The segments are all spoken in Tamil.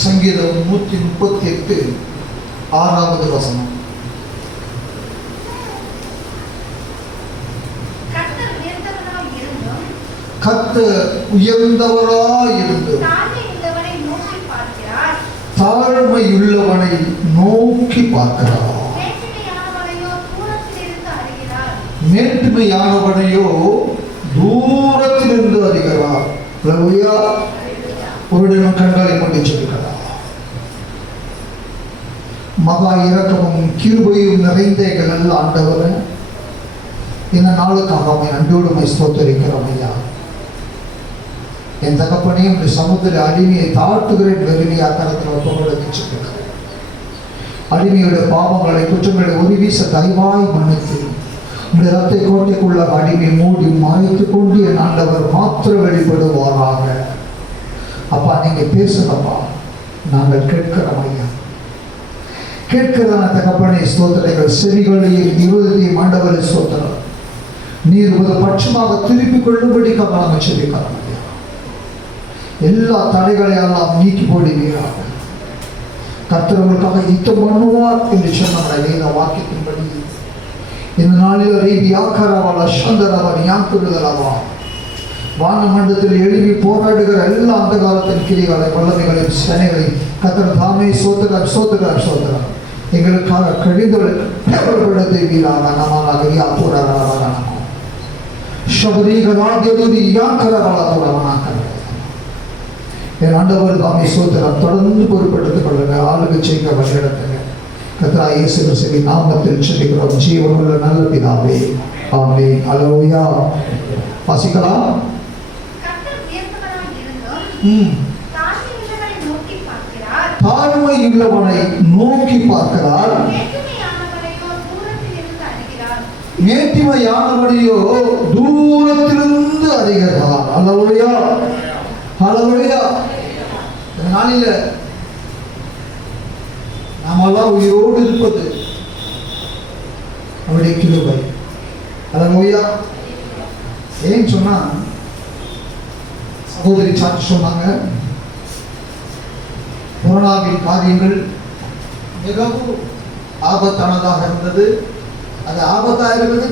சங்கீதம் 138 6வது வசனம். கர்த்தர் உயர்ந்தவராயிருந்து தாழ்மையுள்ளவனை நோக்கி பார்க்கிறார். மேன்மையானவனையோ தூரத்திலிருந்து அறிகிறார். ஒரு கண்களை கொண்டு சொல்கிறார். மகா இரக்கமும் கிருபையும் நிறைந்த எங்கள் ஆண்டவரை இந்த நாளுக்காக அவை அன்போடு ஸ்தோத்தரிக்கிறோம் ஐயா. என் தகப்பனையும் சமுத்திர அடிமையை தாழ்த்துகிறேன் வெறுமையா கரத்தில் ஒப்படைச்சிருக்கிறேன். அடிமையுடைய பாவங்களை குற்றங்களை ஒரு வீச தயவாய் மன்னித்து உடைய ரத்தை கோட்டைக்குள்ள அடிமை மூடி மறைத்துக் கொண்டு என் ஆண்டவர் மாத்திர வெளிப்படுவாராக. அப்பா நீங்க பேசுறப்பா, நாங்கள் கேட்கிறோம் ஐயா. கேட்கிறதான தகப்பனை ஸ்தோத்திரங்கள் செவிகளையும் இருதயத்தையும் ஆண்டவரை ஸ்தோத்திரம் நீர் ஒரு பட்சமாக திருப்பிக் கொள்ளும்படிக்காக நாங்கள் செவிக்கிறோம் ஐயா. எல்லா தடைகளையெல்லாம் நீக்கி போடுவீராக. கர்த்தர்களுக்காக யுத்தம் பண்ணுவார் என்று சொன்ன வேத வாக்கியத்தின்படி இந்த நாளில் ரீபியாக்கரவாள சந்தரவன் யாக்குள்ளவா வானமண்டலத்தில் எழுதி போராடுகிற எல்லா அந்த காலத்தின் கிரிகளை வல்லமைகளையும் சேனைகளையும் கர்த்தர் தாமே சோதரார் எங்களுக்காக கழிந்தவர்களுக்கு வீராக நமாரியா போராடாக சபரிகளாகியது யாக்கரவாள என் ஆண்டவர் தாமே சோதரார் தொடர்ந்து பொறுப்பெடுத்துக் கொள்ளுங்க. ஆளுகை செய்க வழிநடத்துங்க. கர்த்தராகிய இயேசு கிறிஸ்துவின் நாமத்தில் ஜெபிக்கிறோம் ஜீவனுள்ள நல்ல பிதாவே, ஆமென். அல்லேலூயா. வாசிக்கலாம். தாழ்மையுள்ளவனை நோக்கி பார்க்கிறார், மேட்டிமையானவனையோ தூரத்திலிருந்து அறிகிறார். அல்லேலூயா, அல்லேலூயா. இந்த நாளில நாமெல்லாம் உயிரோடு இருப்பது அவருடைய கிருபை. அல்லேலூயா. ஏன் சொன்னா சகோதரி சாட்சி சொன்னாங்க, கொரோனாவின் காரியங்கள் மிகவும் ஆபத்தானதாக இருந்தது. அது ஆபத்தாக இருந்தது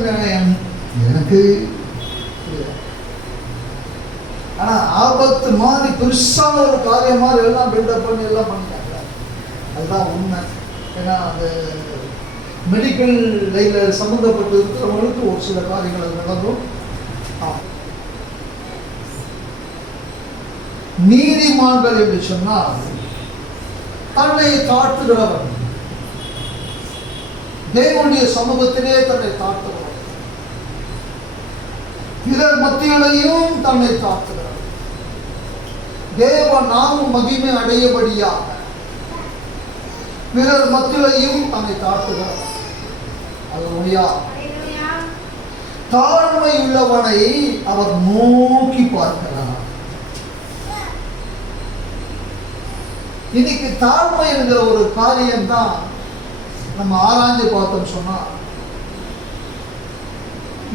எனக்கு, ஆனா ஆபத்து மாதிரி பெருசான ஒரு காரியம் மாதிரி எல்லாம் பில்டப் பண்ணி எல்லாம் பண்ணிட்டாங்க. அதுதான் உண்மை. ஏன்னா அந்த மெடிக்கல் லைனில் சம்மந்தப்பட்டு இருக்கிறவங்களுக்கு ஒரு சில காரியங்கள் நடந்தும். நீதிமான்கள் என்று சொன்னால் தன்னை தாழ்த்துகிறவர், தேவனுடைய சமூகத்திலே தன்னை தாழ்த்துகிறவர், பிறர் மத்தியிலையும் தன்னை தாழ்த்துகிறவர், தேவ நாம மகிமை அடையபடியாக பிறர் மத்தியிலையும் தன்னை தாழ்த்துகிறார். அல்லேலூயா. தாழ்மை உள்ளவனை அவர் நோக்கி பார்க்கிறார். இன்னைக்கு தாழ்மை என்கிற ஒரு காரியம் தான் நம்ம ஆராய்ஞ்சு பார்த்தோம் சொன்னா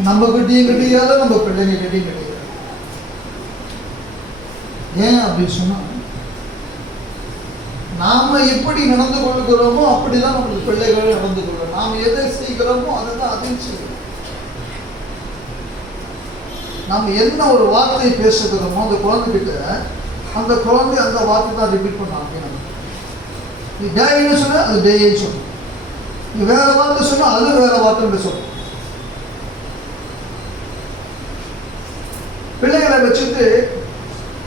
நம்ம கிட்டையும் கிடையாது, நம்ம பிள்ளைங்க கிட்டையும் கிடையாது. ஏன் அப்படின்னு சொன்னா நாம எப்படி நடந்து கொள்கிறோமோ அப்படிதான் நம்மளுக்கு பிள்ளைகள் நடந்து கொள்ளும். நாம எதை செய்கிறோமோ அதுதான் அதையும் செய்கிறோம். நாம் என்ன ஒரு வார்த்தையை பேசுகிறோமோ அந்த குழந்தைகிட்ட அந்த குழந்தை அந்த வார்த்தை தான் ரிப்பீட் பண்ணாங்க. நீ டேன்னு சொன்ன அது டேன்னு சொல்லணும், நீ வேற வார்த்தை சொன்னா அது வேற வார்த்தை சொல்லணும். பிள்ளைகளை வச்சுட்டு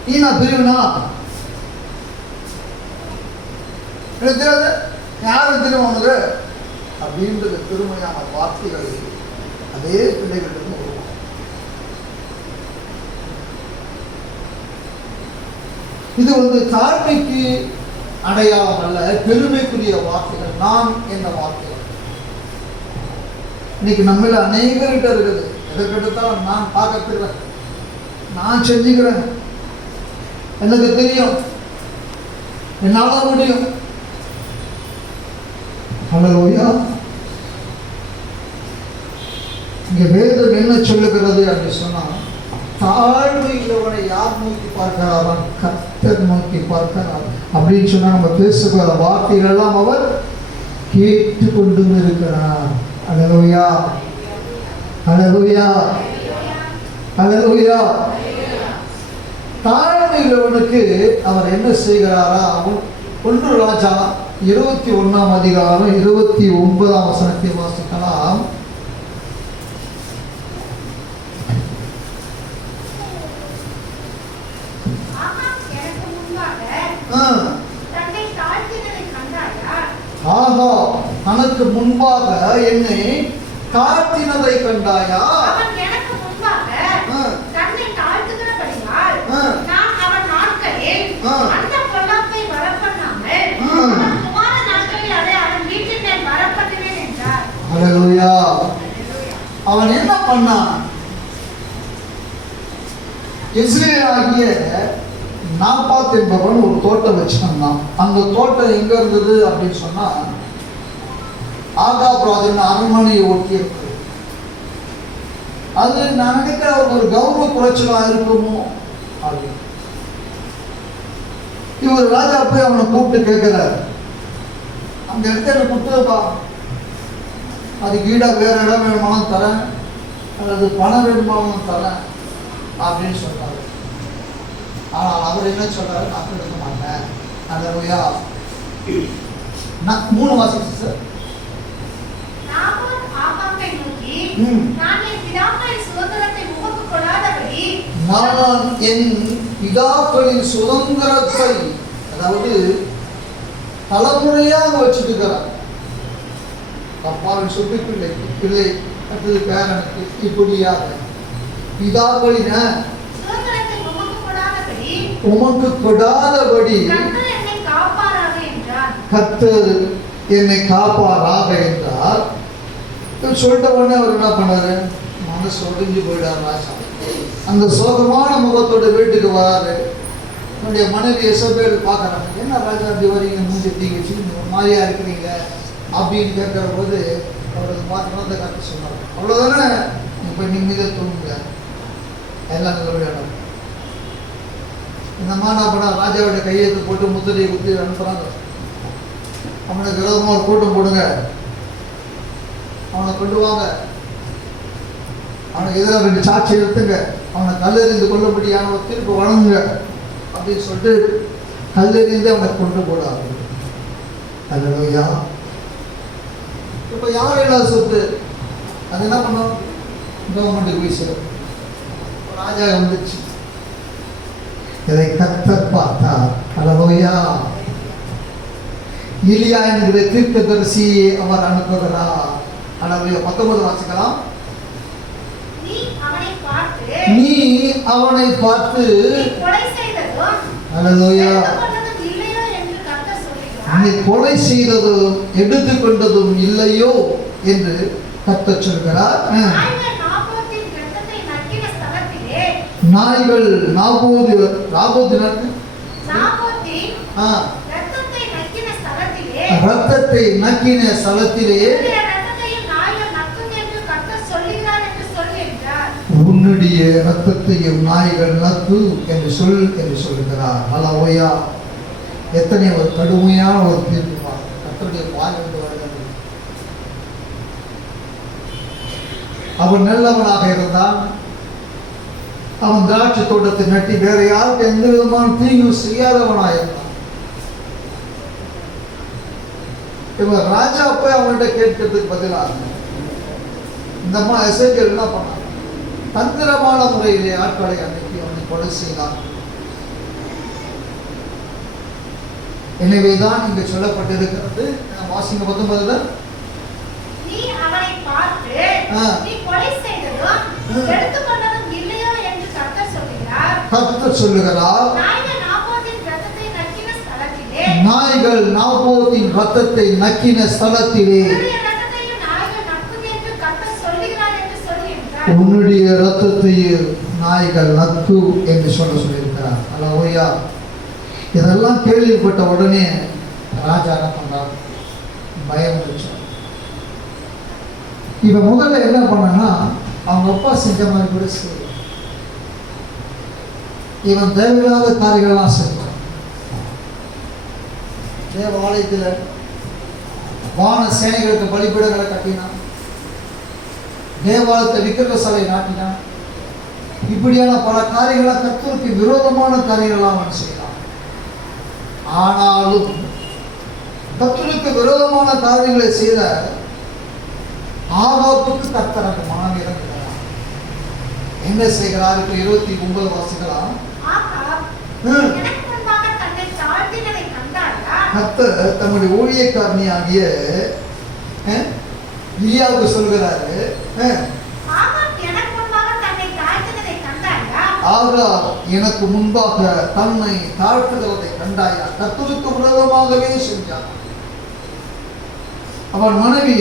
நீ நான் பிரிவுனா எனக்கு தெரியாது, யாரும் தெரியும் உனக்கு அப்படின்றது பெருமையான வார்த்தைகள் அதே பிள்ளைகளிடம் வருவோம். இது தாழ்மைக்கு அடையாளம் அல்ல, பெருமைக்குரிய வார்த்தைகள். நான் என்ன வார்த்தைகள் இன்னைக்கு நம்மள அநேகர்கிட்ட இருக்குது. எதற்கெடுத்தாலும் நான் பார்க்கறேன், நான் செஞ்சுக்கிறேன், எனக்கு தெரியும், என்னால முடியும். அல்லேலூயா. இங்க வேதம் என்ன சொல்லுகிறது அப்படி சொன்னா, தாழ்மை உள்ளவனை யார் நோக்கி பார்க்கிறார்? கர்த்தர் நோக்கி பார்க்கிறார். அப்படின்னு சொன்னா நம்ம பேசுகிற வார்த்தைகள் எல்லாம் அவர் கேட்டு கொண்டும் இருக்கிறார். அல்லேலூயா, அல்லேலூயா, அல்லேலூயா. தாழ்மையுள்ளவனுக்கு அவர் என்ன செய்கிறாரா? 1 ராஜா 21 அதிகாரம் 29 வசனத்தை வாசிக்கலாம். ஆகா, தனக்கு முன்பாக என்னை தாழ்த்தினதை கண்டாயா? அல்லேலூயா. அவன் என்ன பண்ணான்? இஸ்ரேலாகிய நாபாத் என்பவன் ஒரு தோட்டம் வச்சிருந்தான். அந்த தோட்டம் எங்க இருந்தது அப்படின்னு சொன்னா ஆகாப் ராஜன் அரண்மனையை ஒட்டி இருக்கு. அது நான் நினைக்கிற ஒரு கௌரவ குறைச்சலா இருக்குமோ அப்படின்னு. இவர் ராஜா போய் அவனை கூப்பிட்டு கேட்கிறார், அந்த இடத்துல கொடுத்துருப்பா, அதுக்கு ஈடா வேற இடம் வேணுமானும் தரேன், அல்லது பணம் வேணுமானும் தரேன் அப்படின்னு சொன்னார். ஆனால் அவர் என்ன சொல்றாரு? நான் எடுக்க மாட்டேன். அல்லேலூயா. 3 வாசிச்சு சார். நான் என் பிதாக்களின் சுதந்திரத்தை, அதாவது தலைமுறையாக வச்சுட்டு இருக்கிறார். அப்பாவின் சொத்து பிள்ளை பிள்ளை அடுத்தது பேரனுக்கு இப்படியாக பிதாக்களின் உமக்கு கொடாதபடி கர்த்தர் என்னை காப்பாராக என்றார். சொல்லிட்ட உடனே அவர் என்ன பண்ணாரு? மனசு ஒடிஞ்சு போயிடார் ராஜா. அந்த சோகமான முகத்தோட வீட்டுக்கு வராரு. என்னுடைய மனைவி எசபேல் பார்க்குறாங்க, என்ன ராஜா அப்படி வரீங்க, மூஞ்சி தீ வச்சு மாதிரியா இருக்கிறீங்க அப்படின்னு கேட்குற போது அவருக்கு மாத்திரம் தான் கற்று சொன்னார். அவ்வளோதானே, இப்போ நிம்மதியாக தூங்குங்க, எல்லாம் நல்லபடியாக. இந்த மாதிரி என்ன பண்ணா, ராஜாவோட கையெழுத்து போட்டு முத்திரையை குத்தி அனுப்புகிறாங்க. அவனுக்கு விரோதமாக ஒரு கூட்டம் போடுங்க, அவனை கொண்டு வாங்க, அவனுக்கு எதிராக 2 சாட்சி எடுத்துங்க, அவனை கல்லெறிந்து கொள்ளும்படியான ஒரு தீர்ப்பு வழங்குங்க அப்படின்னு சொல்லிட்டு கல்லெறிந்து அவனை கொண்டு போடாது. அல்லேலூயா. இப்போ யாரும் இல்லாத சொத்து அது என்ன பண்ணோம்? கவர்மெண்ட்டுக்கு போய் சேரும். ராஜா வந்துச்சு, இதை கர்த்தர் பார்த்தார். அல்லேலூயா. எலியா என்கிற தீர்க்கதரிசியை அவர் அனுப்புகிறார். அல்லேலூயா. 19 வாசிக்கலாம். நீ அவனை பார்த்து அல்லேலூயா, நீ கொலை செய்ததும் எடுத்துக்கொண்டதும் இல்லையோ என்று கர்த்தர் சொல்கிறார். நாய்கள் ரத்தத்தை நக்கின ஸ்தலத்திலே உன்னுடைய ரத்தத்தையும் நாய்கள் நக்கு என்று சொல் என்று சொல்லுகிறார். அல்லேலூயா. எத்தனை ஒரு கடுமையான ஒரு தீர்ப்பு கர்த்தருடைய வாயிலிருந்து வருகிறது. அவன் நல்லவனாக இருந்தான். அவன் திராட்சை தோட்டத்தை நட்டி வேற யாருக்கு எந்த விதமான தீங்கும் செய்யாதவனாக இருந்தான். இவன் ராஜா போய் அவன்கிட்ட கேட்கறதுக்கு பதிலாக இந்த அம்மா எசேக்கியேல் என்ன பண்ணான்? தந்திரமான முறையிலே ஆட்களை அனுப்பி அவனை கொலை செய்தான். எனவேதான் இங்கு சொல்லப்பட்டிருக்கிறது. வாசிங்க 19. நீ அவனை பார்த்து நீ கொலை செய்ததும் எடுத்துக்கொண்டதும் இல்லையோ என்று கர்த்தர் சொல்கிறார். கர்த்தர் சொல்லுகிறார், நாய்கள் நாபோத்தின் ரத்தத்தை நக்கின ஸ்தலத்திலே உன்னுடைய ரத்தத்தையும் நாய்கள் நக்கு என்று சொல்லியிருக்கிறார். அல்லேலூயா. இதெல்லாம் கேள்விப்பட்ட உடனே ராஜா என்ன பண்றார்? பயம் வந்துச்சு. இவன் முதல்ல என்ன பண்ணா, அவங்க அப்பா செஞ்ச மாதிரி கூட செய்ய, இவன் தேவையில்லாத காரியங்கள்லாம் செய்வான். தேவாலயத்தில் வான சேனைகளுக்கு பலிபீடங்களை கட்டினான், தேவாலயத்தை விக்கிரக சபை நாட்டினான். இப்படியான பல காரியங்களை கர்த்தருக்கு விரோதமான காரியங்கள்லாம் அவன் செய்யலாம். ஆனாலும் கர்த்தருக்கு விரோதமான காரியங்களை செய்த ஆகாபுக்கு கர்த்தர் அந்த மனம் இறங்குகிறார். என்ன செய்கிறார்? இப்ப 29 வாசிக்கலாம். கர்த்தர் தம்முடைய ஊழியக்காரணியாகிய இலியாவுக்கு சொல்கிறாரு, ஆகார் எனக்கு முன்பாக தன்னை தாழ்த்துகிறதை கண்டாயா? கர்த்தருக்கு விரோதமாகவே செஞ்சான். அவன் மனைவி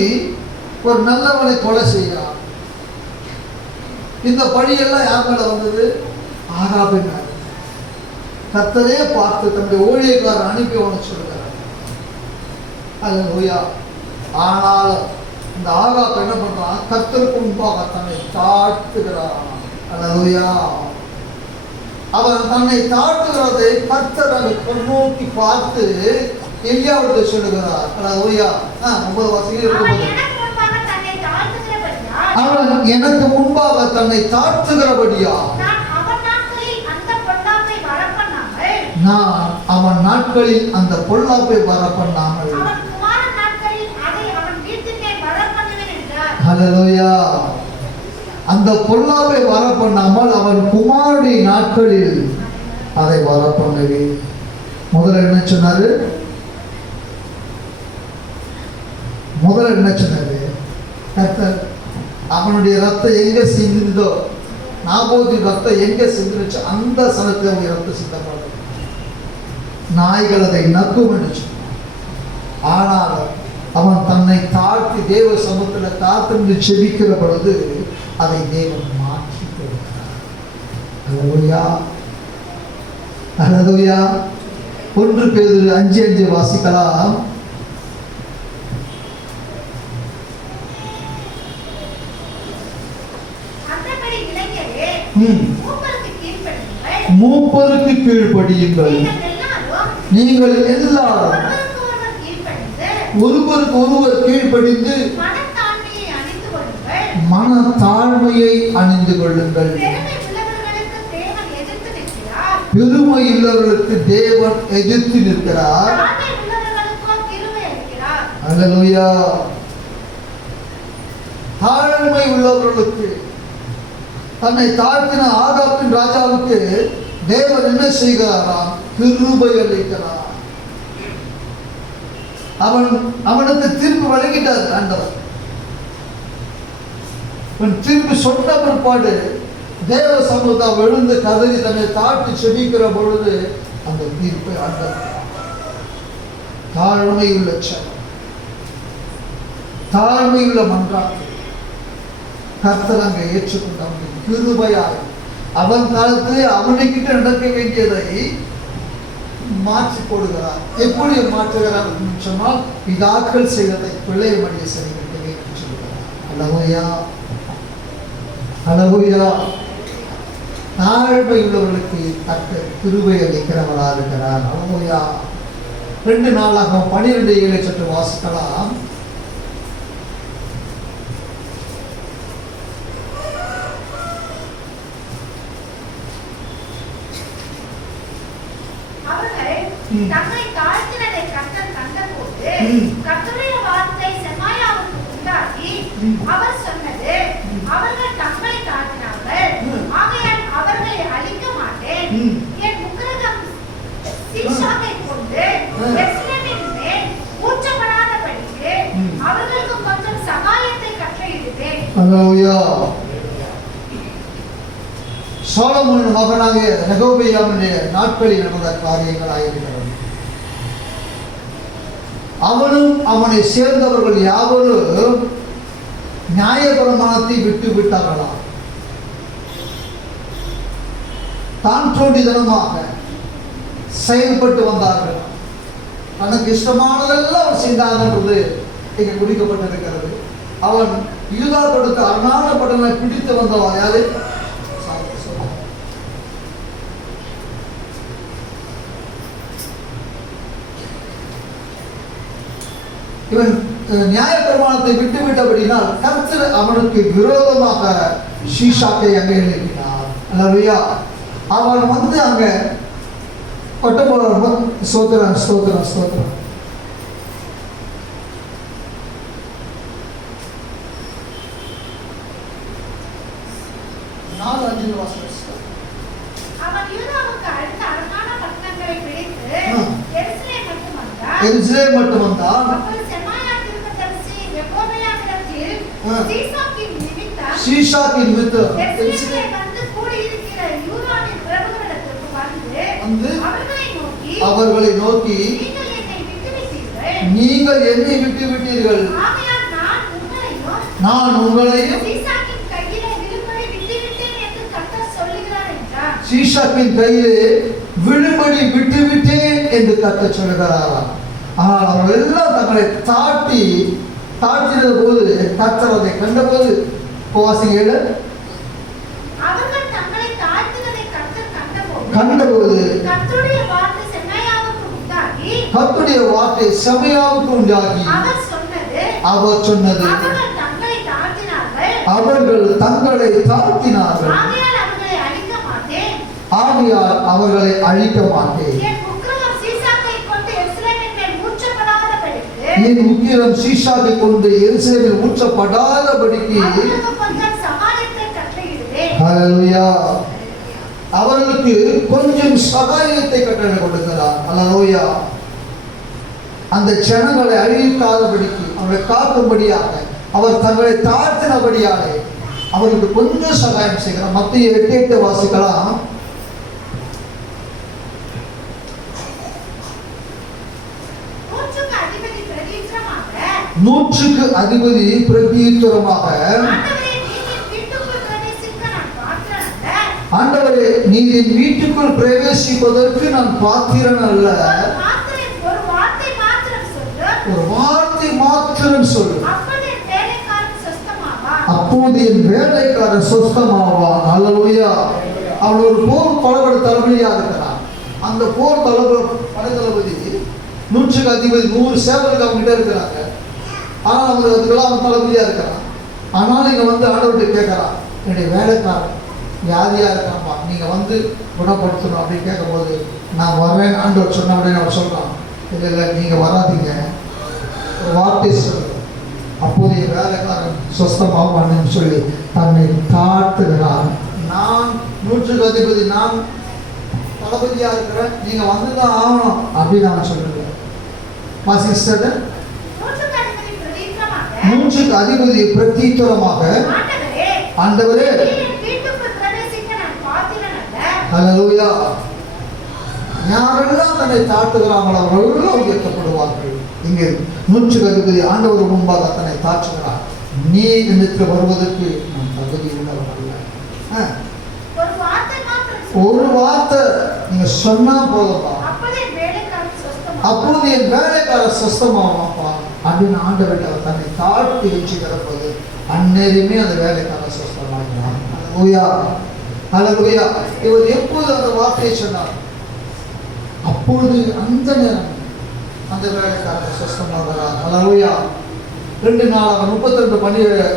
ஒரு நல்லவனை கொலை செய்கிறான். இந்த பழியெல்லாம் யார் மேல வந்தது? ஆகாபின் மேல. கர்த்தரே பார்த்து தன்னுடைய ஊழியக்காரன் அனுப்பி அவனை சொல்கிறார். அல்லேலூயா. ஆனால் இந்த ஆகாப் என்ன பண்றான்? கர்த்தருக்கு முன்பாக தன்னை தாழ்த்துகிறான். அல்லேலூயா. அவன் தன்னை தாழ்த்துகிறதை கர்த்தர் நோக்கி பார்த்து எலியாவிற்கு சொல்லுகிறார். அல்லேலூயா. 9 வாசிகள். அவன் எனக்கு முன்பாக தன்னை தாழ்த்துகிறபடியா நான் அவன் நாட்களில் அந்த பொல்லாப்பை வரப்பண்ணாமல். அல்லேலூயா. அந்த பொல்லாப்பை வரப்பண்ணாமல் அவன் குமாரனுடைய நாட்களில் அதை வரப்பண்ணுவேன். முதல்ல என்ன சொன்னாரு? கர்த்தர் அவனுடைய ரத்தம் எங்க சிந்திதோ, நாபோத்தின் ரத்தம் எங்க சிந்துச்சு அந்த சனத்தில் அவங்க ரத்தம் சிந்தப்படும். நாய்கள் அதை நக்கும் என்று சொன்னான். ஆனால் அவன் தன்னை தாழ்த்தி தேவ சமூகத்தில் காத்திருந்து செபிக்கிற பொழுது அதை தேவன் மாற்றி கொடுக்கிறார். அல்லேலூயா. அல்லேலூயா. 1 பேதுரு 5:5 வாசிக்கலாம். மூப்பருக்கு கீழ்ப்படியுங்கள். நீங்கள் எல்லாரும் ஒருவருக்கு ஒருவர் கீழ்ப்படிந்து மனத்தாழ்மையை அணிந்து கொள்ளுங்கள். பெருமை உள்ளவர்களுக்கு தேவன் எதிர்த்து நிற்கிறார். அல்லேலூயா. தாழ்மை உள்ளவர்களுக்கு, தன்னை தாழ்த்தின ஆகாபின் ராஜாவுக்கு தேவன் என்ன செய்கிறாராம்? கிருபை அளிக்கிறார். அவனுக்கு திரும்பி வழங்கிட்டார் ஆண்டவர். திரும்பி சொன்ன பிற்பாடு தேவ சமூகம் எழுந்து கதறி தன்னை தாழ்த்தி செபிக்கிற பொழுது அந்த தீர்ப்பை ஆண்டவர். தாழ்மையுள்ள செல்லம், தாழ்மையுள்ள மன்றாட்டு கர்த்தர் அங்கே ஏற்றுக்கொண்டு அவனுக்கு கிருபையாய் அவன் காலத்திலே அவனுக்கிட்ட நடக்க வேண்டியதை மாற்றி போடுகிறார். எப்படி மாற்றுகிறார் சொன்னால், பிதாக்கள் செய்வதை பிள்ளை மடிய செய்கின்றே என்று சொல்கிறார். அல்லேலூயா. அல்லேலூயா. தாழ்மை உள்ளவர்களுக்கு தக்க கிருபை அளிக்கிறவராக இருக்கிறார். அல்லேலூயா. 2 நாளாகவும் 12:7 சற்று வாசிக்கலாம். தம்மை தாழ்த்தினதை கர்த்தர் கண்டபோது கர்த்தருடைய வார்த்தை செமாயாவுக்கு உண்டாகி அவர் சொன்னது, அவர்கள் தங்களை தாழ்த்தினார்கள், ஆகையால் அவர்களை அழிக்க மாட்டேன். என் முக்கிரகம் சீஷாக்கை கொண்டு எருசலேமின் மேல் ஊற்றப்படாதபடிக்கு அவர்களுக்கு கொஞ்சம் சகாயத்தை கட்டளையிடுவேன். அல்லேலூயா. சாலமோனின் மகனாகிய ரெகொபெயாமுடைய நாட்களில் நடந்த காரியங்களாயிருக்கிறது. அவனும் அவனை சேர்ந்தவர்கள் யாவரும் நியாயப்பிரமாணத்தை விட்டு விட்டார்களாம். தான் தோண்டித்தனமாக செயல்பட்டு வந்தார்கள். தனக்கு இஷ்டமானதெல்லாம் அவர் செய்தாங்கன்றது இங்கே குறிக்கப்பட்டிருக்கிறது. அவன் யூதா கொடுத்த அரணான படங்களை பிடித்து வந்தவன் யாரு? இவன் நியாயப்பிரமாணத்தை விட்டுவிட்டபடினால் கர்த்தர் அவனுக்கு விரோதமாக ஷீஷாக்கை அங்கே எழுப்பினார். அல்லேலூயா. அவன் வந்து அங்க ஸ்தோத்திரம் ஸ்தோத்திரம் ஸ்தோத்திரம். எருசலேம் மட்டும் வந்தான். ஷீஷாக்கின் நிமித்தம் அவர்களை நோக்கி நீங்கள் என்னை விட்டு விட்டீர்கள், நான் உங்களையும் ஷீஷாக்கின் கையிலே விழும்படி விட்டுவிட்டேன் என்று கர்த்தர் சொல்கிறாராம். ஆனால் அவர்கள் எல்லாம் தங்களை தாழ்த்தினது போது கர்த்தர் அதை கண்டபோது கண்டபோது கர்த்தருடைய வார்த்தை செமாயாவுக்கு உண்டாகி அவர் சொன்னது அவர்கள் தங்களை தாழ்த்தினார்கள், ஆகையால் அவர்களை அழிக்க மாட்டேன். என் உக்கிரம் சீஷாவை கொண்டு எருசலேமில் ஊற்றப்படாதபடிக்கு அவர்களுக்கு கொஞ்சம் சகாயத்தை கட்டளை கொடுக்கிறார். அல்லேலூயா. அந்த ஜனங்களை அழிக்காதபடிக்கு அவர்களை காக்கும்படியாக அவர் தங்களை தாழ்த்தினபடியாக அவர்களுக்கு கொஞ்சம் சகாயம் செய்கிறார். மத்திய 8:8 வாசிக்கலாம். நூற்றுக்கு அதிபதி பிரதியுத்தரமாக, ஆண்டவரே நீர் என் வீட்டுக்குள் பிரவேசிப்பதற்கு நான் பாத்திரன் அல்ல, ஒரு வார்த்தை மாத்திரம் சொல்லு, அப்போது என் வேலைக்காரன் சொஸ்தமாவான். அல்லேலூயா. அவன் ஒரு போர் படைபட தளபதியா இருக்கிறான். அந்த போர் படை தளபதி நூற்றுக்கு அதிபதி 100 சேவர்கள் அவங்ககிட்ட இருக்கிறாங்க. ஆனால் அதுக்கெல்லாம் அவன் தளபதியா இருக்கிறான். ஆனாலும் இங்க வந்து ஆண்டவர்கிட்ட கேட்கறான், என்னுடைய வேலைக்காரன் வியாதியா இருக்கான்ப்பா, நீங்க வந்து குணப்படுத்தணும் அப்படின்னு கேட்கும்போது, நான் வரேன் ஆண்டவர் சொன்ன உடனே அவன் சொல்றான், இல்லை நீங்க வராதீங்க, ஒரு வார்த்தை சொல்லு, அப்போதைய வேலைக்காரன் சொஸ்தமாவான்னு சொல்லி தன்னை தாழ்த்துகிறான். நான் நூற்றுக்கு அதிபதி, நான் தளபதியா இருக்கிறேன், நீங்க வந்துதான் ஆகணும் அப்படின்னு அவன் சொல்லுங்க. வாசிச்சது நூற்றுக்கு அதிபதி பிரதியுத்தரமாக, ஆண்டவரே அல்லேலூயா, யாரெல்லாம் தன்னை தாழ்த்துகிறாங்களோ அவர்கள் உயர்த்தப்படுவார்கள். இங்கே நூற்றுக்கு அதிபதி ஆண்டவர் முன்பாக தன்னை தாழ்த்துகிறார். நீ நிமித்தம் வருவதற்கு நான் தகுதி உள்ளவன் அல்ல. ஒரு வார்த்தை நீங்க சொன்னா போதும்பா, அப்போது என் வேலைக்காரர் சொஸ்தமாவாப்பா அப்படின்னு ஆண்டவர்கிட்ட அவர் தன்னை தாழ்த்தி வச்சுக்கிற போது அந்நேரமே அந்த வேலைக்காரர் சொஸ்தமாகிறார். அல்லேலூயா. அல்லேலூயா. இவர் எப்போது அந்த வார்த்தையை சொன்னார், அப்பொழுது அந்த நேரம் அந்த வேலைக்காரர் சொஸ்தமாகிறார். அல்லேலூயா. 2 நாளாக 33:12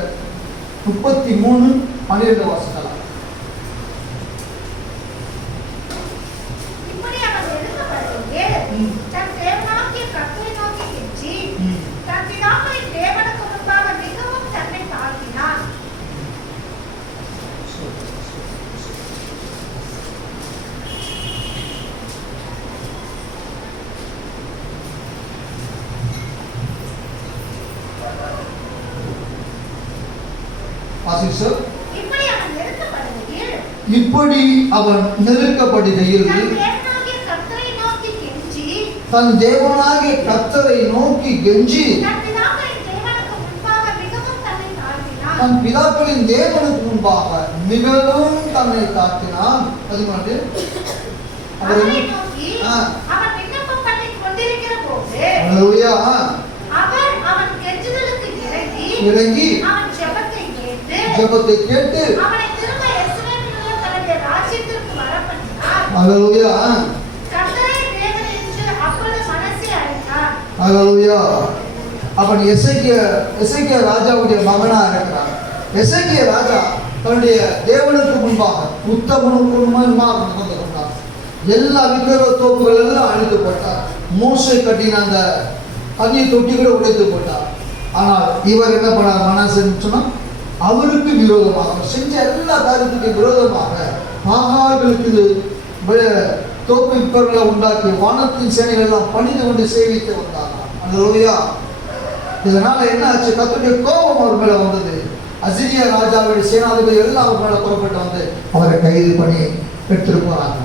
வாசிக்கலாம். இப்படி அவன் நெருக்கப்படுகையில் தன் தேவனாகிய கர்த்தரை நோக்கி கெஞ்சி தன் பிதாக்களின் தேவனுக்கு முன்பாக மிகவும் தன்னை தாழ்த்தினான். அது மாதிரி இறங்கி ஜெபத்தை கேட்டு அல்லேலூயா. அல்லேலூயா. அவன் எசேக்கியா ராஜாவுடைய மகனா இருக்கிறான். எசேக்கியா ராஜா தன்னுடைய தேவனுக்கு முன்பாக உத்தமமாக நடந்து கொண்டார். எல்லா விக்கிர தோப்புகள் எல்லாம் அழித்து போட்டார். மோசே கட்டின அந்த தண்ணீர் தொட்டி கூட உடைத்து போட்டார். ஆனால் இவர் என்ன பண்ணார்? மனாசேன்னு சொன்னா அவருக்கு விரோதமாக அவர் செஞ்ச எல்லா காரியத்துக்கு விரோதமாக பாகால்களுக்கு தோப்பு விற்பர்களை உண்டாக்கி வானத்தின் சேனைகள் எல்லாம் பணிந்து கொண்டு சேவித்து வந்தார். அல்லேலூயா. இதனால என்ன ஆச்சு? கர்த்தருடைய கோபம் அவர் மேல வந்தது. அசிரியா ராஜாவுடைய சேனாதிபதி எல்லாம் அவர் மேல புறப்பட்டு வந்து அவரை கைது பண்ணி எடுத்துட்டு போறாங்க.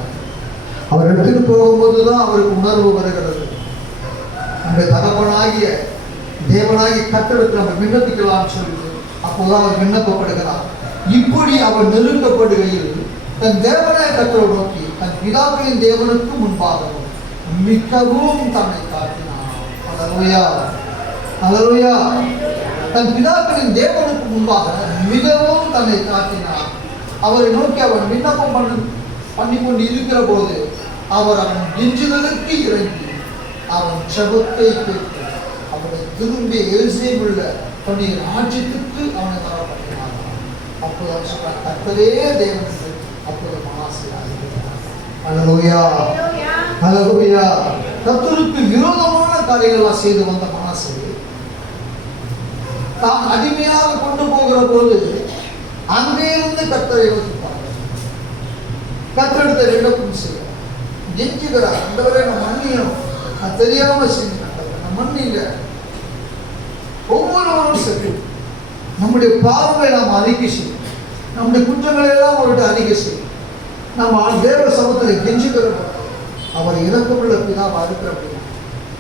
அவர் எடுத்துட்டு போகும்போதுதான் அவருக்கு உணர்வு வருகிறது. நம்முடைய தகப்பனாகிய தேவனாகி கர்த்தருக்கு நம்ம விண்ணப்பிக்கலாம்னு சொல்லிட்டு அப்போதான் அவர் விண்ணப்பப்படுகிறார். இப்படி அவர் நெருக்கப்படுகையில் தன் தேவனாய கர்த்தரை நோக்கி தன் பிதாக்களின் தேவனுக்கு முன்பாகவும் மிகவும் தன்னை காட்டினார். அல்லேலூயா, அல்லேலூயா. தன் பிதாக்களின் தேவனுக்கு முன்பாக மிகவும் தன்னை காட்டினார். அவரை நோக்கி அவன் விண்ணப்பம் பண்ணி கொண்டு இருக்கிற போது அவன் நெஞ்சுதலுக்கு இறங்கி அவன் ஜெபத்தை கேட்டு அவனை திரும்பி எருசலேமில் தன்னுடைய ராஜ்யத்துக்கு அவனை வரப்பட்டினார். அப்போது அவன் சொன்னார், கர்த்தரே தேவன். அப்போது மனாசே ஆகிறார். அல்லேலூயா, அல்லேலூயா. கர்த்தருக்கு விரோதமான காரியங்கள்லாம் செய்து வந்த மனாசே தான் அடிமையாக கொண்டு போகிற போது அங்கே இருந்து கர்த்தரை யோசிப்பார். கர்த்தரிடத்தை விண்ணப்பம் செய்வார், ஜெயிச்சுக்கிறார். அந்தவரை நம்ம மன்னியும், நான் தெரியாம செஞ்சேன், நம்ம மன்னிங்க. ஒவ்வொருவரும் சரி நம்முடைய பாவங்களை நாம் அறிக்கை செய்யும், நம்முடைய குற்றங்களை எல்லாம் அவர்கிட்ட அறிக்கை செய்யும். நம்ம தேவ சமூகத்தில் கெஞ்சுக்கிறோம். அவர் இறக்கமுள்ள பிதாவா இருக்கிற அப்படின்னா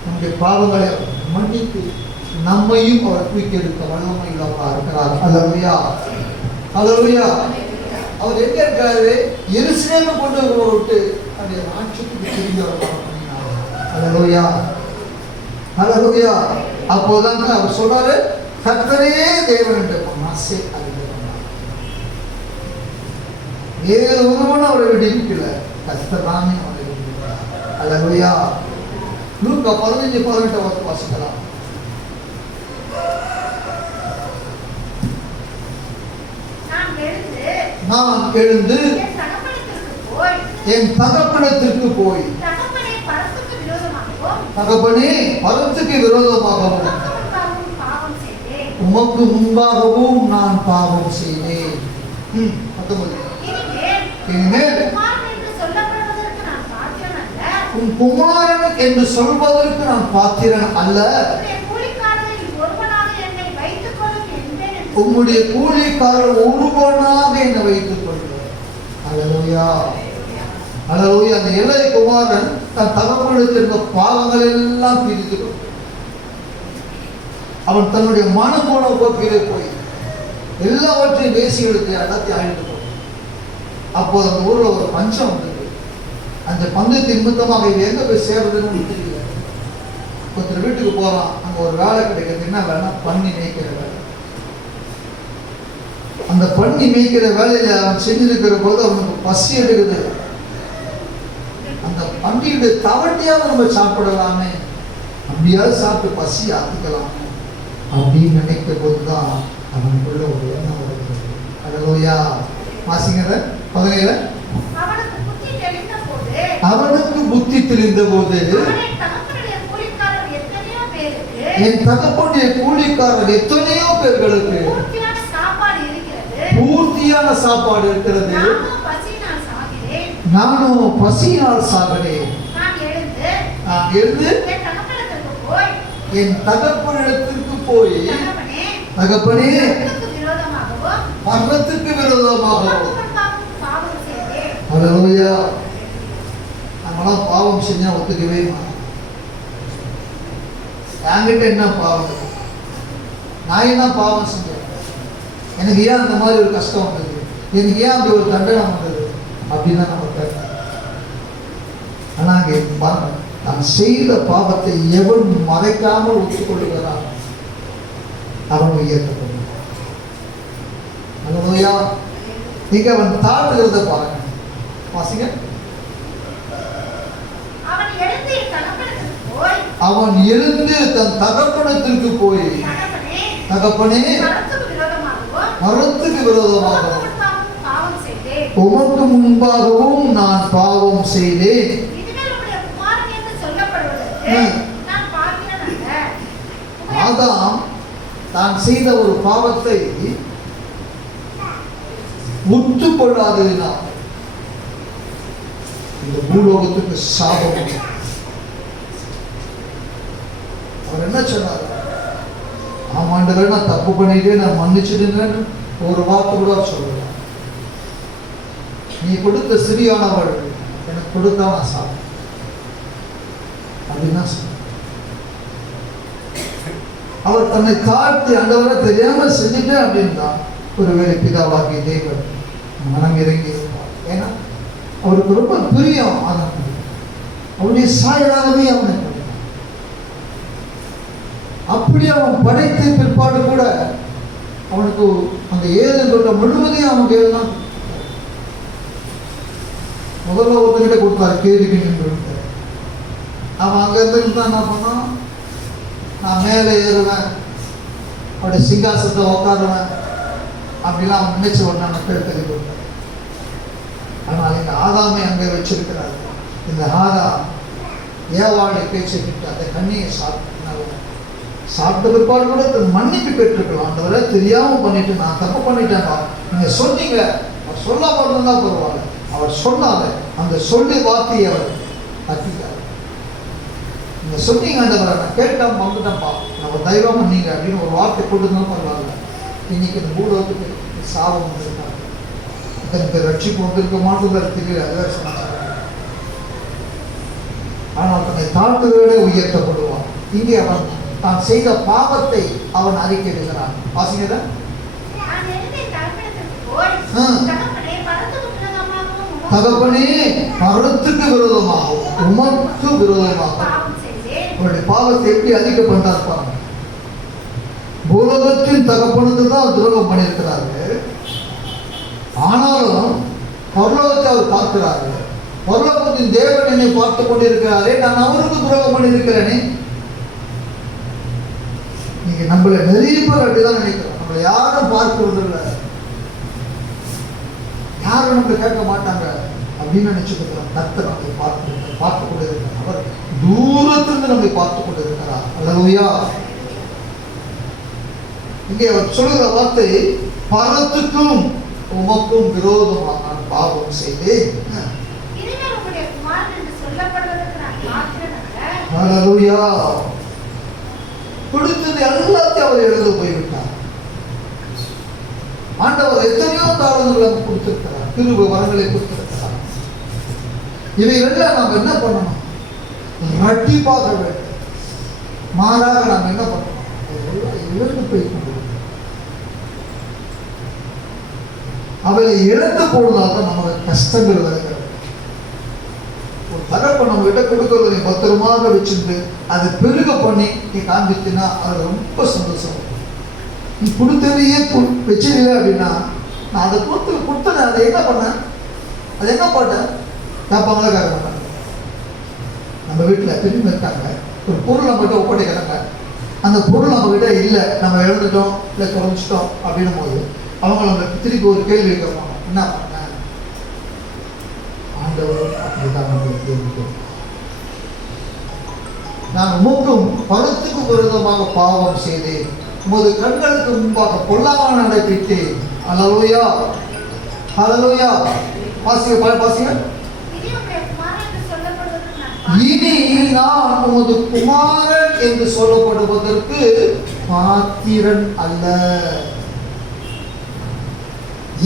நம்முடைய பாவங்களை மன்னித்து நம்மையும் அவர் தூக்கி எடுக்க வல்லமை உள்ளவராக இருக்கிறார். அல்லேலூயா, அல்லேலூயா. அவர் எங்க இருக்காரு? எருசலேமை கொண்டு விட்டு அந்த ராஜ்யத்துக்கு திரும்பி அவர் பண்ணினார். அல்லேலூயா, அல்லேலூயா. அப்போதான் அவர் சொன்னாரு, கர்த்தரே தேவன் என்று மனாசே அறிந்தார். வேறு ஒருவன் அவரை விடுவிக்கல, கர்த்தர் தாமே அவரை விடுவித்தார். அல்லேலூயா. லூக்கா 15:18 வாசிக்கலாம். நான் எழுந்து என் தகப்பனிடத்திற்கு போய் தகப்பனே பரத்துக்கு விரோதமாகவும் உமக்கு முன்பாகவும் நான் பாவம் செய்தேன். இனிமேல் உன் குமாரன் என்று சொல்வதற்கு நான் பாத்திரன் அல்ல. உம்முடைய கூலிக்காரர் ஒருவனாக என்னை வைத்துக் கொள்வார். அல்லேலூயா, அல்லேலூயா. அந்த இளைய குமாரன் தன் தகப்பனிடத்திருந்த பாவங்கள் எல்லாம் பிரித்து கொண்டான். அவன் தன்னுடைய மனம் போன போக்கிலே போய் எல்லாவற்றையும் பேசி எடுத்து அடத்தி அழிந்து போனான். அப்போது அந்த ஊர்ல ஒரு பஞ்சம் வந்தது. அந்த பஞ்சத்தின் நிமித்தமாக இது எங்க போய் சேர்றதுன்னு தெரியல. ஒருத்தர் வீட்டுக்கு போறான், அங்க ஒரு வேலை கிடைக்கிறது. என்ன வேலை? பன்னி மேய்க்கிற வேலை. அந்த பன்னி மேய்க்கிற வேலையில அவன் செஞ்சிருக்கிற போது அவனுக்கு பசி எடுக்குது. அந்த பன்னியுடைய தவட்டையாவது நம்ம சாப்பிடலாமே, அப்படியாவது சாப்பிட்டு பசி ஆத்திக்கலாமே அப்படின்னு நினைக்கும் போதுதான் அவனுக்குள்ள ஒரு எண்ணம் வருகிறது. அல்லேலூயா. வாசிங்க 17. அவனுக்கு புத்தி தெளிந்த போது என் தகப்பனுடைய கூலிக்காரர் எத்தனையோ பேர்களுக்கு பூர்த்தியான சாப்பாடு இருக்கிறது, நானும் பசியினால் சாகிறேன். நான் எழுந்து என் தகப்பனிடத்திற்கு போய் தகப்பனே மரணத்துக்கு விரோதமாகவும். அல்லேலூயா. நம்மளாம் பாவம் செஞ்சா ஒத்துக்கவே மாட்டோம். என்கிட்ட என்ன பாவம்? நான் என்ன பாவம் செஞ்சேன்? எனக்கு ஏன் அந்த மாதிரி ஒரு கஷ்டம் வந்தது? எனக்கு ஏன் அப்படி ஒரு தண்டனை வந்தது அப்படின்னு தான் நம்ம கேட்கணும். ஆனால் அங்கே பாருங்க, நான் செய்த பாவத்தை எவன் மறைக்காமல் ஒத்துக்கொள்ளுகிறான் அவன் உயர்த்தப்படுவான். அல்லேலூயா. நீங்க அவன் தாழ்த்துகிறத பாருங்க. வாசிங்க. அவன் எழுந்து தன் தகப்பனத்திற்கு போய், தகப்பனே மரத்துக்கு விரோதமாகவும் உமக்கு முன்பாகவும் நான் பாவம் செய்தேன். ஆதாம் தான் செய்த ஒரு பாவத்தை ஒத்துக்கொள்ளாததினால் இந்த பூலோகத்துக்கு சாபம். அவர் என்ன சொன்னார்? ஆமாண்டவர், நான் தப்பு பண்ணிட்டே நான் மன்னிச்சிடுங்கன்னு ஒரு வார்த்தை கூட சொல்லல. நீ கொடுத்த சிறியானவள் எனக்கு கொடுத்தா நான் சாப்பிட்டேன் அப்படின்னா சொன்ன. அவர் தன்னை தாழ்த்தி ஆண்டவரை தெரியாம செஞ்சுட்டேன் அப்படின்னா ஒருவேளை பிதாவாகிய தேவன் மனம் இறங்கி இருப்பார். ஏன்னா அவருக்கு ரொம்ப பிரியம். அவனுடைய சாயலாகவே அவனை அப்படி அவன் படைத்த பிற்பாடு கூட அவனுக்கு அந்த ஏதேன் தோட்டம் முழுவதையும் அவன் கேள்தான். முதல்ல ஒருத்தங்கிட்ட கொடுத்தாரு கேள்வி. அவன் அங்க இருந்து தான் என்ன பண்ணான்? நான் மேலே ஏறுவேன், அவருடைய சிங்காசத்தை உட்காருவேன் அப்படிலாம் அவன் நினைச்சு உடனே மக்கள் தெரிவி கொடுத்தார். ஆனால் இந்த ஆதாமை அங்கே வச்சிருக்கிறார். இந்த ஆதாம் ஏவாளை பேச்சை விட்டு அந்த கண்ணியை சாப்பிட்ட பிற்பாடு கூட மன்னிப்பு பெற்றுக்கலாம். அந்த வரை தெரியாம பண்ணிட்டு நான் தப்பு பண்ணிட்டேன்ப்பா, நீங்க சொன்னீங்க, அவர் சொல்லாம இருந்தா பரவாயில்ல, அவர் சொன்னால அந்த சொல்லி வார்த்தையை அவர் தட்டிட்டார். நீங்க சொன்னீங்க, அந்த நான் கேட்டேன் வந்துட்டேன்ப்பா, நம்ம தெய்வம் பண்ணீங்க அப்படின்னு ஒரு வார்த்தை கொண்டுதான் பரவாயில்ல. இன்னைக்கு இந்த பூலோகத்துக்கு சாபம் வந்திருக்காங்க. இத்தனை பேர் ரட்சிப்பு வந்திருக்க மாட்டேங்கிறது தெரியல. அதுவே சொன்னாங்க. ஆனால் தன்னை தாழ்த்துவதே உயர்த்தப்படுவான். இங்கே அவன் தான் செய்த பாவத்தை அவன் அறிக்கையிடுகிறான். வாசிங்க. தகப்பனே மரத்துக்கு விரோதமாகவும் உமக்கு விரோதமாகவும் அவருடைய பாவத்தை எப்படி அறிக்கை பண்றாரு? பூலோகத்தின் தகப்பனுக்கு தான் துரோகம் பண்ணியிருக்கிறாரு. ஆனாலும் பரலோகத்தை அவர் பார்க்கிறாரு. பரலோகத்தின் தேவன் என்னை பார்த்து கொண்டிருக்கிறாரே, நான் அவருக்கு துரோகம் பண்ணியிருக்கிறேனே. நீங்க நம்மள நிறைய பேர் அப்படிதான் நினைக்கிறோம். நம்மளை யாரும் பார்க்கிறது இல்லை, யாரும் நம்மளை கேட்க மாட்டாங்க அப்படின்னு நினைச்சுக்கிறோம். கர்த்தர் நம்மை பார்த்து கொண்டு இருக்கிறார். அவர் தூரத்திலிருந்து நம்மை பார்த்து கொண்டு இருக்கிறார். அல்லேலூயா. இங்கே அவர் சொல்லுகிற வார்த்தை, பரத்துக்கும் உமக்கும் விரோதமாக நான் பாவம் செய்தேன். அல்லேலூயா. கொடுத்தது எல்லாத்தையும் அவர் எழுத போய்விட்டார். ஆண்டவர் எத்தனையோ தாளங்களை கொடுத்திருக்கிறார், கிருபை வரங்களை கொடுத்திருக்கிறார். இவைகள்லாம் நாம் என்ன பண்ணணும்? இரட்டிப்பாக வேண்டும். மாறாக நாம் என்ன பண்ணணும்? இழந்து போய் கொண்டு அவளை இழந்து போடுவதால்தான் நமக்கு கஷ்டங்கள் வருகிறது. ஒரு தகப்ப நம்ம கிட்ட கொடுக்கறதை பத்திரமாக வச்சிருந்து அதை பெருக பண்ணி நீ காண்பித்தினா அது ரொம்ப சந்தோஷம். நீ கொடுத்ததையே வச்சிருக்க அப்படின்னா, நான் அதை கொடுத்தேன், அதை என்ன பண்ணேன், அது என்ன போட்டேன் கேட்பாங்களா கேட்க மாட்டாங்க. நம்ம வீட்டில் திரும்பி இருக்காங்க, ஒரு பொருள் நம்ம கிட்ட ஒப்படைக்கிறாங்க, அந்த பொருள் நம்ம கிட்ட இல்லை, நம்ம இழந்துட்டோம் இல்லை குறைஞ்சிட்டோம் அப்படின்னும் போது அவங்க நம்ம திருப்பி ஒரு கேள்வி கேட்பாங்க, என்ன பண்ண? ஆண்டவர் அப்படிதான் நம்ம கேள்வி. நான் உமக்கும் பரத்துக்கு விரோதமாக பாவம் செய்தேன், உமது கண்களுக்கு முன்பாக பொல்லாத நடைபெற்றேன். அல்லேலூயா, அல்லேலூயா. வாசிங்க, வாசிங்க. இனி நான் உமது குமாரன் என்று சொல்லப்படுவதற்கு பாத்திரன் அல்ல.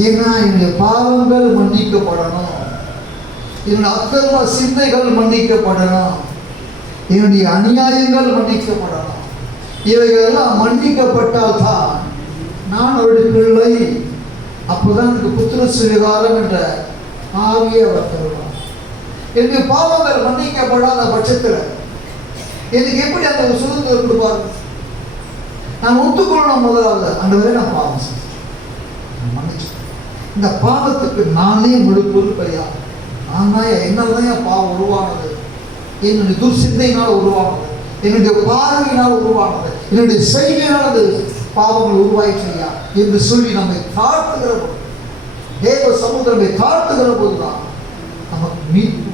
ஏன்னா என்னுடைய பாவங்கள் மன்னிக்கப்படணும், என்னுடைய அக்கிரம சிந்தைகள் மன்னிக்கப்படணும், என்னுடைய அநியாயங்கள் மன்னிக்கப்படணும். இவைகளெல்லாம் மன்னிக்கப்பட்டால் தான் நான் அவருடைய பிள்ளை. அப்போதான் எனக்கு புத்திர சுவிகாரம் என்ற ஆவியை அவர் தருவார். என்னுடைய பாவங்கள் மன்னிக்கப்படாத பட்சத்தில் எனக்கு எப்படி அந்த சுதந்திரம் கொடுப்பார்? நான் ஒத்துக்கொள்ளணும். முதலாவது ஆண்டவரே நான் பாவம் செஞ்சேன், மன்னிச்சு. இந்த பாவத்துக்கு நானே முழு பொறுப்பையா? நான் தான் என்னால் தான் என் பாவம் உருவானது, என்னுடைய துர்சிந்தையினால் உருவானது, என்னுடைய பார்வையினால் உருவானது, என்னுடைய செய்கையினால் அது பாவங்கள் உருவாயிற்றையா என்று சொல்லி நம்மை தாழ்த்துகிற போது, தேவ சமுத்திரமை தாழ்த்துகிற போதுதான் நமக்கு மீட்பு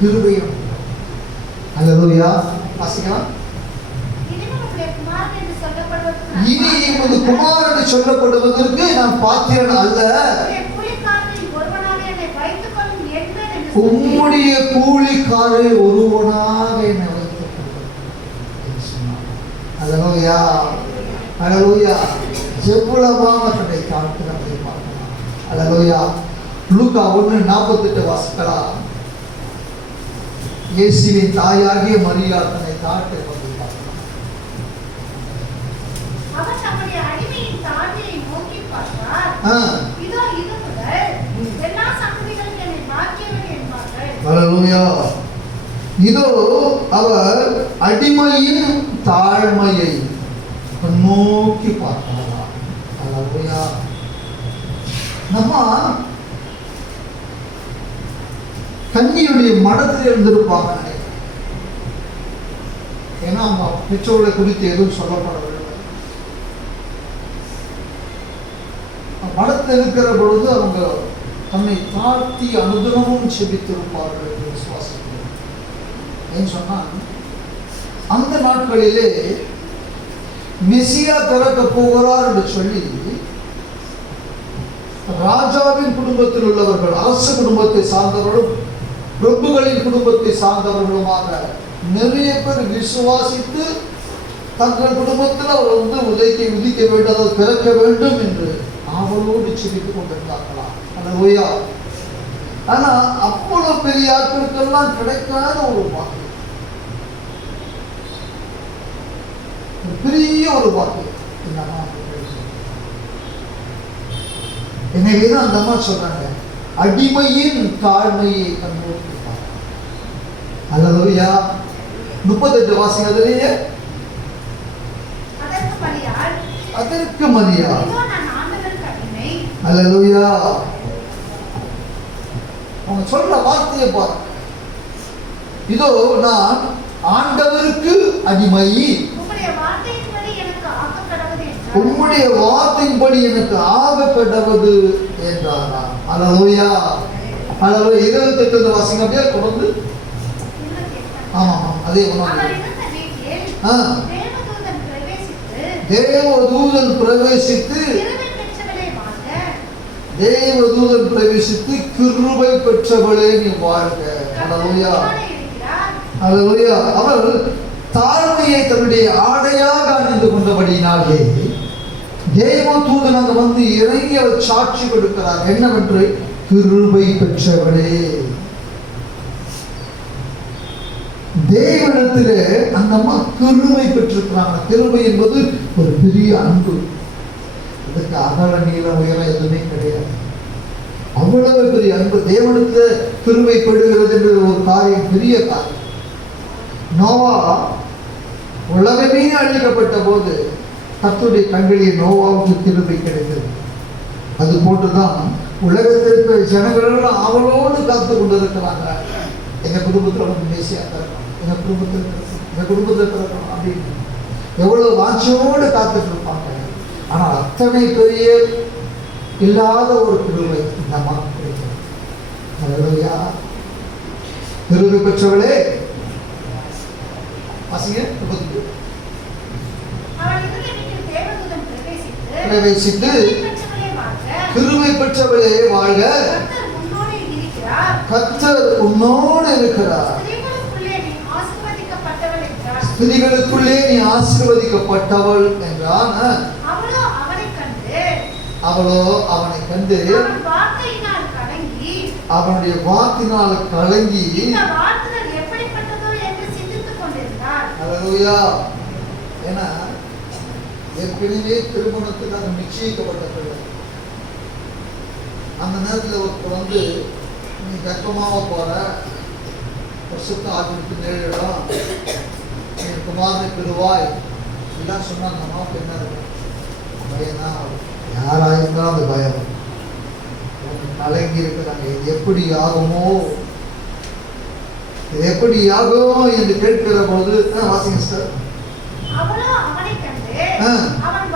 கிருபையும். அல்லேலூயா. வாசிக்கலாம். இனி உமது குமாரன் என்று சொல்லப்படுவதற்கு நான் பாத்திரன் அல்ல, உம்முடைய கூலிக்காரை ஒருவனாக என்னை வைத்துக் கொள்ளும். அல்லேலூயா, அல்லேலூயா. எவ்வளவாக தன்னை தாழ்த்துகிறதை பார்க்கலாம். அல்லேலூயா. லூக்கா 1:48 வாசிக்கலாம். இயேசுவின் தாயாகிய மரியாள் தன்னை தாழ்த்துகிறதை பார்க்கலாம். அவர் தம்முடைய அடிமையின் தாழ்மையை நோக்கி பார்த்தார். இதோ இது முதல் எல்லா சந்ததிகளும் என்னை பாக்கியவன் என்பார்கள். அல்லேலூயா. இதோ அவர் அடிமையின் தாழ்மையை நோக்கி பார்த்தாரா. அல்லேலூயா. நம்ம கன்னியுடைய மடத்தில் இருந்திருப்பாங்க நினைக்கிறேன். ஏன்னா அவங்க பெற்றோர்களை குறித்து எதுவும் சொல்லப்படவில்லை. மடத்தில் இருக்கிற பொழுது அவங்க தன்னை தாழ்த்தி அனுதினமும் செபித்திருப்பார்கள் என்று விசுவாசிக்கிறோம். ஏன்னு சொன்னால் அந்த நாட்களிலே மெசியா பிறக்க போகிறார் என்று சொல்லி ராஜாவின் குடும்பத்தில் உள்ளவர்கள், அரசு குடும்பத்தை சார்ந்தவர்களும் பிரபுகளின் குடும்பத்தை சார்ந்தவர்களுமாக நிறைய பேர் விசுவாசித்து தங்கள் குடும்பத்தில் அவர் உதிக்க வேண்டும், அதாவது பிறக்க வேண்டும் என்று அவளோடு செபித்துக் கொண்டிருந்தார்களாம். அல்லேலூயா. ஆனா அவ்வளவு பெரிய ஆட்களுக்கெல்லாம் கிடைக்காத ஒரு பாக்கியம், பெரிய ஒரு பாக்கியம். எனவேதான் அந்த அம்மா சொல்றாங்க, அடிமையின் தாழ்மையை கண்டோம். அல்லேலூயா. 38 வாசிக்கிறதுலயே அதற்கு மரியாள். அல்லேலூயா. அவங்க சொல்ற வார்த்தையை பாரு. இதோ நான் ஆண்டவருக்கு அடிமை, உம்முடைய வார்த்தையின்படி எனக்கு ஆக கடவது என்றாராம். அல்லேலூயா. அல்லேலூயா. 28 வாசிங்க அப்படியே தொடர்ந்து. ஆமா அதே தேவதூதன் பிரவேசித்து கிருபை பெற்றவளே நீ வாழ்க. அல்லேலூயா. அல்லேலூயா. அவர் தாழ்மையை தன்னுடைய ஆடையாக அணிந்து கொண்டபடியினாலே தேவதூதன் அங்கு வந்து இறங்கி அவர் சாட்சி கொடுக்கிறார். என்னவென்று? கிருபை பெற்றவளே. தேவனிடத்திலே அந்த அம்மா கிருபை பெற்றிருக்கிறாங்க. கிருபை என்பது ஒரு பெரிய அன்பு. இதுக்கு அகல நீளம் உயரம் எதுவுமே கிடையாது. அவ்வளவு பெரிய அன்பு தேவனிடத்தில் கிருபை பெறுகிறது என்ற ஒரு காரியம், பெரிய காரியம். நோவா உலகமே அழிக்கப்பட்ட போது கர்த்தருடைய கண்களில் நோவாவுக்கு கிருபை கிடைத்தது. அது போன்றுதான் உலகத்திற்கு ஜனங்கள் அவளோடு காத்து கொண்டிருக்கிறாங்க. எங்க குடும்பத்தில் வந்து மேசியா திறக்கணும், எங்க குடும்பத்தில் திறக்கணும் அப்படின்னு எவ்வளவு வாஞ்சையோடு காத்துட்டு இருப்பாங்க. ஆனால் அத்தனை பெரிய இல்லாத ஒரு கிருபை இந்த அம்மா கிடைக்கிறது. அல்லேலூயா. கிருபை பெற்றவளே பிரவேசித்து கிருபை பெற்றவளே வாழ்க, கர்த்தர் உன்னோடு இருக்கிறார், ஸ்திரீகளுக்குள்ளே நீ ஆசீர்வதிக்கப்பட்டவள் என்றான். அவளோ அவனை கண்டு அவனுடைய வார்த்தையினால் கலங்கி. அல்லேலூயா. ஏன்னா ஏற்கனவே திருமணத்துக்காக நிச்சயிக்கப்பட்ட பிள்ளை. அந்த நேரத்தில் ஒருத்தர் வந்து நீ கர்ப்பமாக போற, பரிசுத்த ஆவிக்கு நேரிடும், நீ குமாரனை பெறுவாய் இதெல்லாம் சொன்னாங்கம்மா. என்ன இருக்கும் பயம்தான். யாராக இருந்தாலும் அந்த பயம் கலங்கி இருக்கிறாங்க. இது எப்படி ஆகுமோ எப்படி ஆகும் என்று கேட்கிற போது வாசிங்க சார். அவளோ அவனை கண்டு அவன்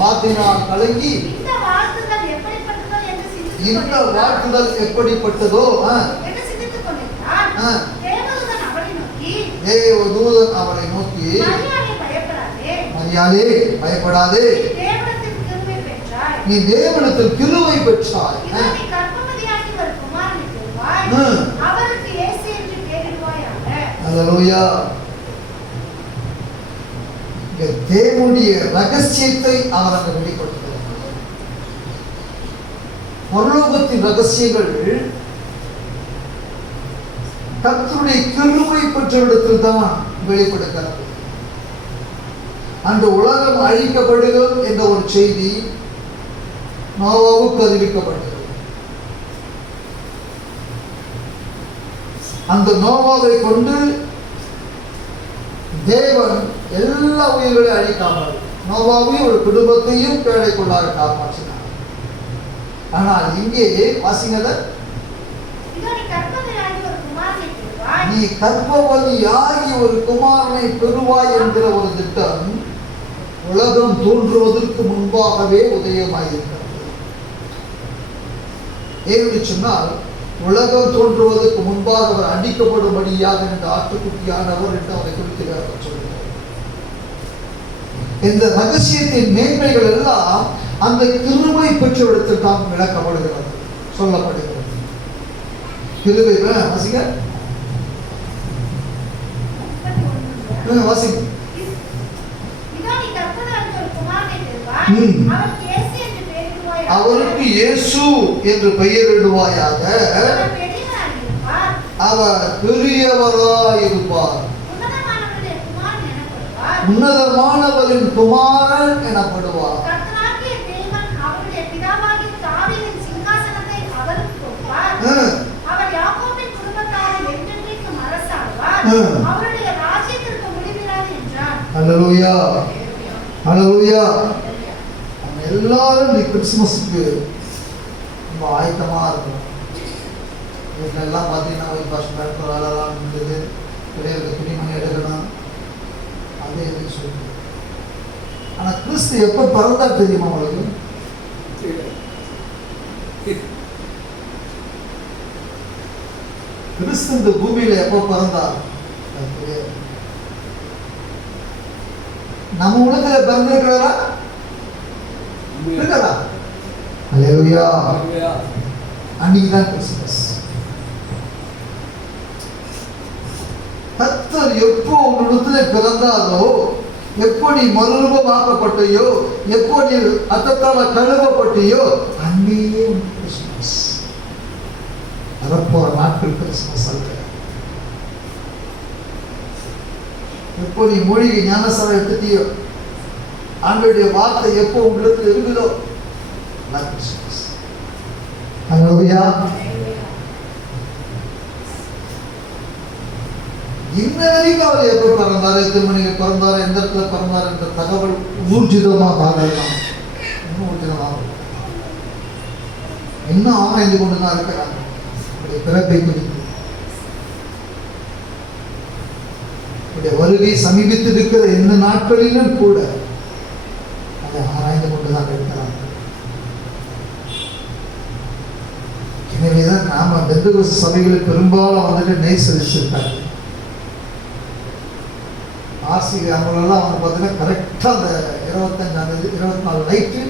வார்த்தையினால் கலங்கி இந்த வாழ்த்துதல் எப்படிப்பட்டதோ என்று சிந்தித்துக் கொண்டிருந்தான். தேவதூதன் அவளை நோக்கி மரியாளே பயப்படாதே, நீ தேவனிடத்தில் கிருபை பெற்றாய், அல்லேலூயா. தேவனுடைய ரகசியத்தை அவர் அங்கு வெளிப்படுத்துகிறார். பரலோகத்தின் ரகசியங்கள் கர்த்தருடைய கிருபை பெற்ற இடத்தில் தான் வெளிப்படுகிறது. அந்த உலகம் அழிக்கப்படுகிறது என்ற ஒரு செய்தி நோவாவுக்கு அறிவிக்கப்பட்டது. அந்த நோவாவை கொண்டு தேவன் எல்லா உயிர்களையும் அழிக்காமல் நோவாவையும் ஒரு குடும்பத்தையும் பேழைக்குள்ளாக காப்பாற்றினார். ஆனால் இங்கே வாசிங்கத, நீ கர்ப்பவதியாகி ஒரு குமாரனை பெறுவாய் என்கிற ஒரு திட்டம் உலகம் தோன்றுவதற்கு முன்பாகவே உதயமாயிருக்கிறது. ஏன்னு சொன்னால், உலகம் தோன்றுவதற்கு முன்பாக அவர் அடிக்கப்படும்படியாக இந்த ஆட்டுக்குட்டியானவர் என்று அவரை குறித்து சொல்கிறார். இந்த ரகசியத்தின் மேன்மைகள் எல்லாம் அந்த கிருபை பெற்ற இடத்தில் தான் விளக்கப்படுகிறது, சொல்லப்படுகிறது. கிருபை வாசிங்க, வாசிங்க. அவருக்கு இயேசு என்று பெயரிடுவாயாக, அவர் பெரியவராயிருப்பார், உன்னதமானவரின் குமாரன் எனப்படுவார். அல்லேலூயா, அல்லேலூயா. எல்லாரும் இந்த கிறிஸ்துமஸுக்கு ரொம்ப ஆயத்தமாக இருக்கணும். வீட்டில் எல்லாம் பார்த்தீங்கன்னா ஒரு பஸ் வேலைலாம் இருந்தது, பிள்ளைகளுக்கு துணிமணி எடுக்கணும், அதே எதுவும் சொல்லுது. ஆனால் கிறிஸ்து எப்போ பிறந்தா தெரியுமா உங்களுக்கு? கிறிஸ்து இந்த பூமியில் எப்போ பிறந்தார்? நம்ம உலகத்தில் பிறந்திருக்கிறா இருக்கிறா? அல்லேலூயா. அன்னைக்கு தான் கிறிஸ்துமஸ். கர்த்தர் எப்போ உன்னிடத்துல பிறந்தாரோ, எப்போ நீ மறுரூபமாக்கப்பட்டையோ, எப்போ நீ ரத்தத்தால கழுவப்பட்டியோ, அன்னையே கிறிஸ்துமஸ். வரப்போற நாட்கள் கிறிஸ்துமஸ் அல்ல. எப்போ நீ மூழ்கி ஞானஸ்தானம் எடுத்துட்டியோ, ஆண்டவருடைய வார்த்தை எப்போ உங்களுக்கு இருக்குதோ, கிறிஸ்துமஸ். அல்லேலூயா. இன்ன வரைக்கும் அவர் எப்போ பிறந்தாரு, எத்தனை மணிக்கு பிறந்தாரு, எந்த இடத்துல பிறந்தாரு என்ற தகவல் ஊர்ஜிதமாக ஆகலாம். இன்னும் ஊர்ஜிதமாக இன்னும் ஆராய்ந்து கொண்டுதான் இருக்கிறாங்க பிறப்பை குறித்து. வருகை சமீபித்திருக்கிற இந்த நாட்களிலும் கூட அதை ஆராய்ந்து கொண்டுதான் இருக்கிறாங்க. எனவேதான் நாம பெந்தகோஸ்து சபைகளில் பெரும்பாலும் வந்துட்டு நெய் செலுத்திருக்காங்க. அவங்களெல்லாம் வந்து பார்த்தீங்கன்னா கரெக்டாக அந்த 24 நைட்டு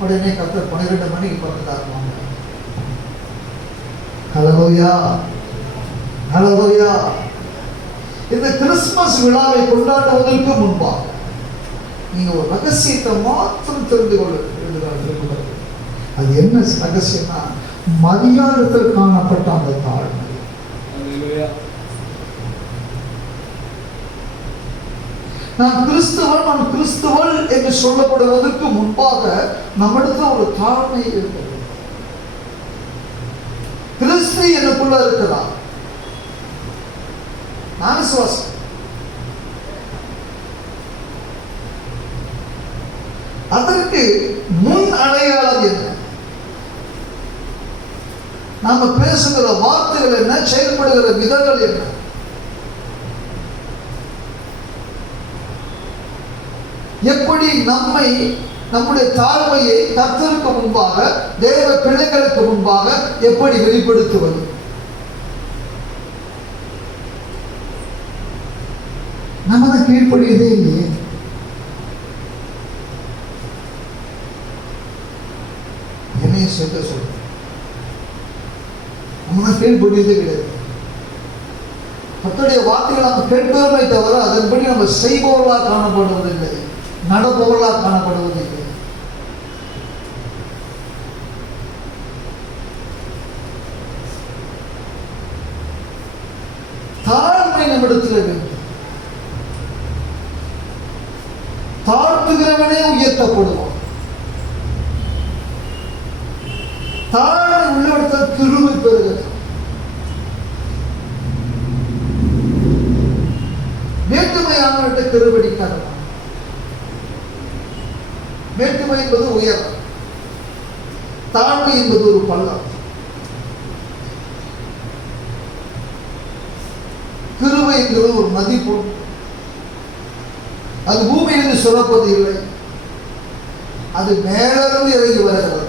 உடனே கரெக்டாக 12 மணிக்கு பிறந்தாருவாங்க. ஹல்லேலூயா, ஹல்லேலூயா. இந்த கிறிஸ்துமஸ் விழாவை கொண்டாடுவதற்கு முன்பாக நீங்க ஒரு ரகசியத்தை மாத்திரம் தெரிந்து கொள்ள. அது என்ன ரகசியம்னா, மரியாதத்தில் காணப்பட்ட அந்த தாழ்மை. நான் கிறிஸ்தவன், நான் கிறிஸ்தவள் என்று சொல்லப்படுவதற்கு முன்பாக நம்மிடத்தில் ஒரு தாழ்மை இருக்கிறது. கிறிஸ்து எனக்குள்ள இருக்கிறார், நான் விசுவாசம். அதற்கு முன் அடையாளம் என்ன? நாம பேசுகிற வார்த்தைகள் என்ன, செயல்படுகிற விதங்கள் என்ன? எப்படி நம்மை, நம்முடைய தாழ்மையை கர்த்தருக்கு முன்பாக, தேவ பிள்ளைகளுக்கு முன்பாக எப்படி வெளிப்படுத்துவது? நம்ம தான் கீழ்ப்படியதே இல்லையே. என்னையும் சேர்க்க சொல்றேன், நம்ம தான் கீழ்ப்படியதே கிடையாது. கர்த்தருடைய வார்த்தைகளை நாம் கேட்கிறோமே தவிர அதன்படி நம்ம செய்பவர்களாக காணப்படுவதில்லை, நடப்பவர்களாக காணப்படுவதில்லை. தாழ்மை நம்மிடத்தில் வேண்டும். தாழ்த்துகிறவனே உயர்த்தப்படுவான். தாழ்மை உள்ளிடத்தில் கிருபை பெறுகிறது. மேட்டுமையானவர்கிட்ட கிருபடிக்காதவன். மேட்டுமை என்பது உயரம், தாழ்மை என்பது ஒரு பள்ளம். கிருபை என்பது ஒரு நதி போல், அது பூமியிலிருந்து சுரப்பது இல்லை, அது மேலிருந்து இறங்கி வருகிறது.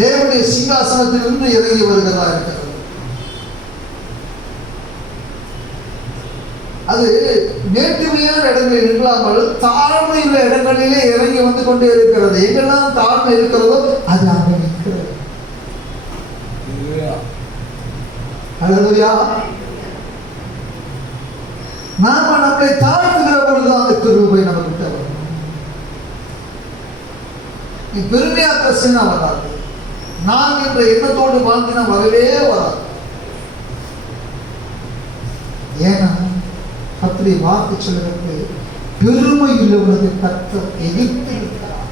தேவனுடைய சிங்காசனத்திலிருந்து இறங்கி வருகிறதா இருக்கிறது. அது மேட்டுமையான இடங்களில் இல்லாமல் தாழ்மையுள்ள இடங்களிலே இறங்கி வந்து கொண்டே இருக்கிறது. எங்கெல்லாம் தாழ்மை இருக்கிறதோ அது அங்கே நிற்கிறது. அல்லேலூயா. நாம நம்மை தாழ்த்துகிற பொழுது அந்த கிருபை நம்ம கிட்ட வரும். நீ பெருமையா பேசினா வராது, நான் என்ற எண்ணத்தோடு வாழ்ந்தினா வரவே வராது. ஏன்னா கர்த்தருடைய வார்த்தை சொல்லுகிறது, பெருமை உள்ளவனுக்கு கர்த்தர் எதிர்த்து இருக்கிறார்,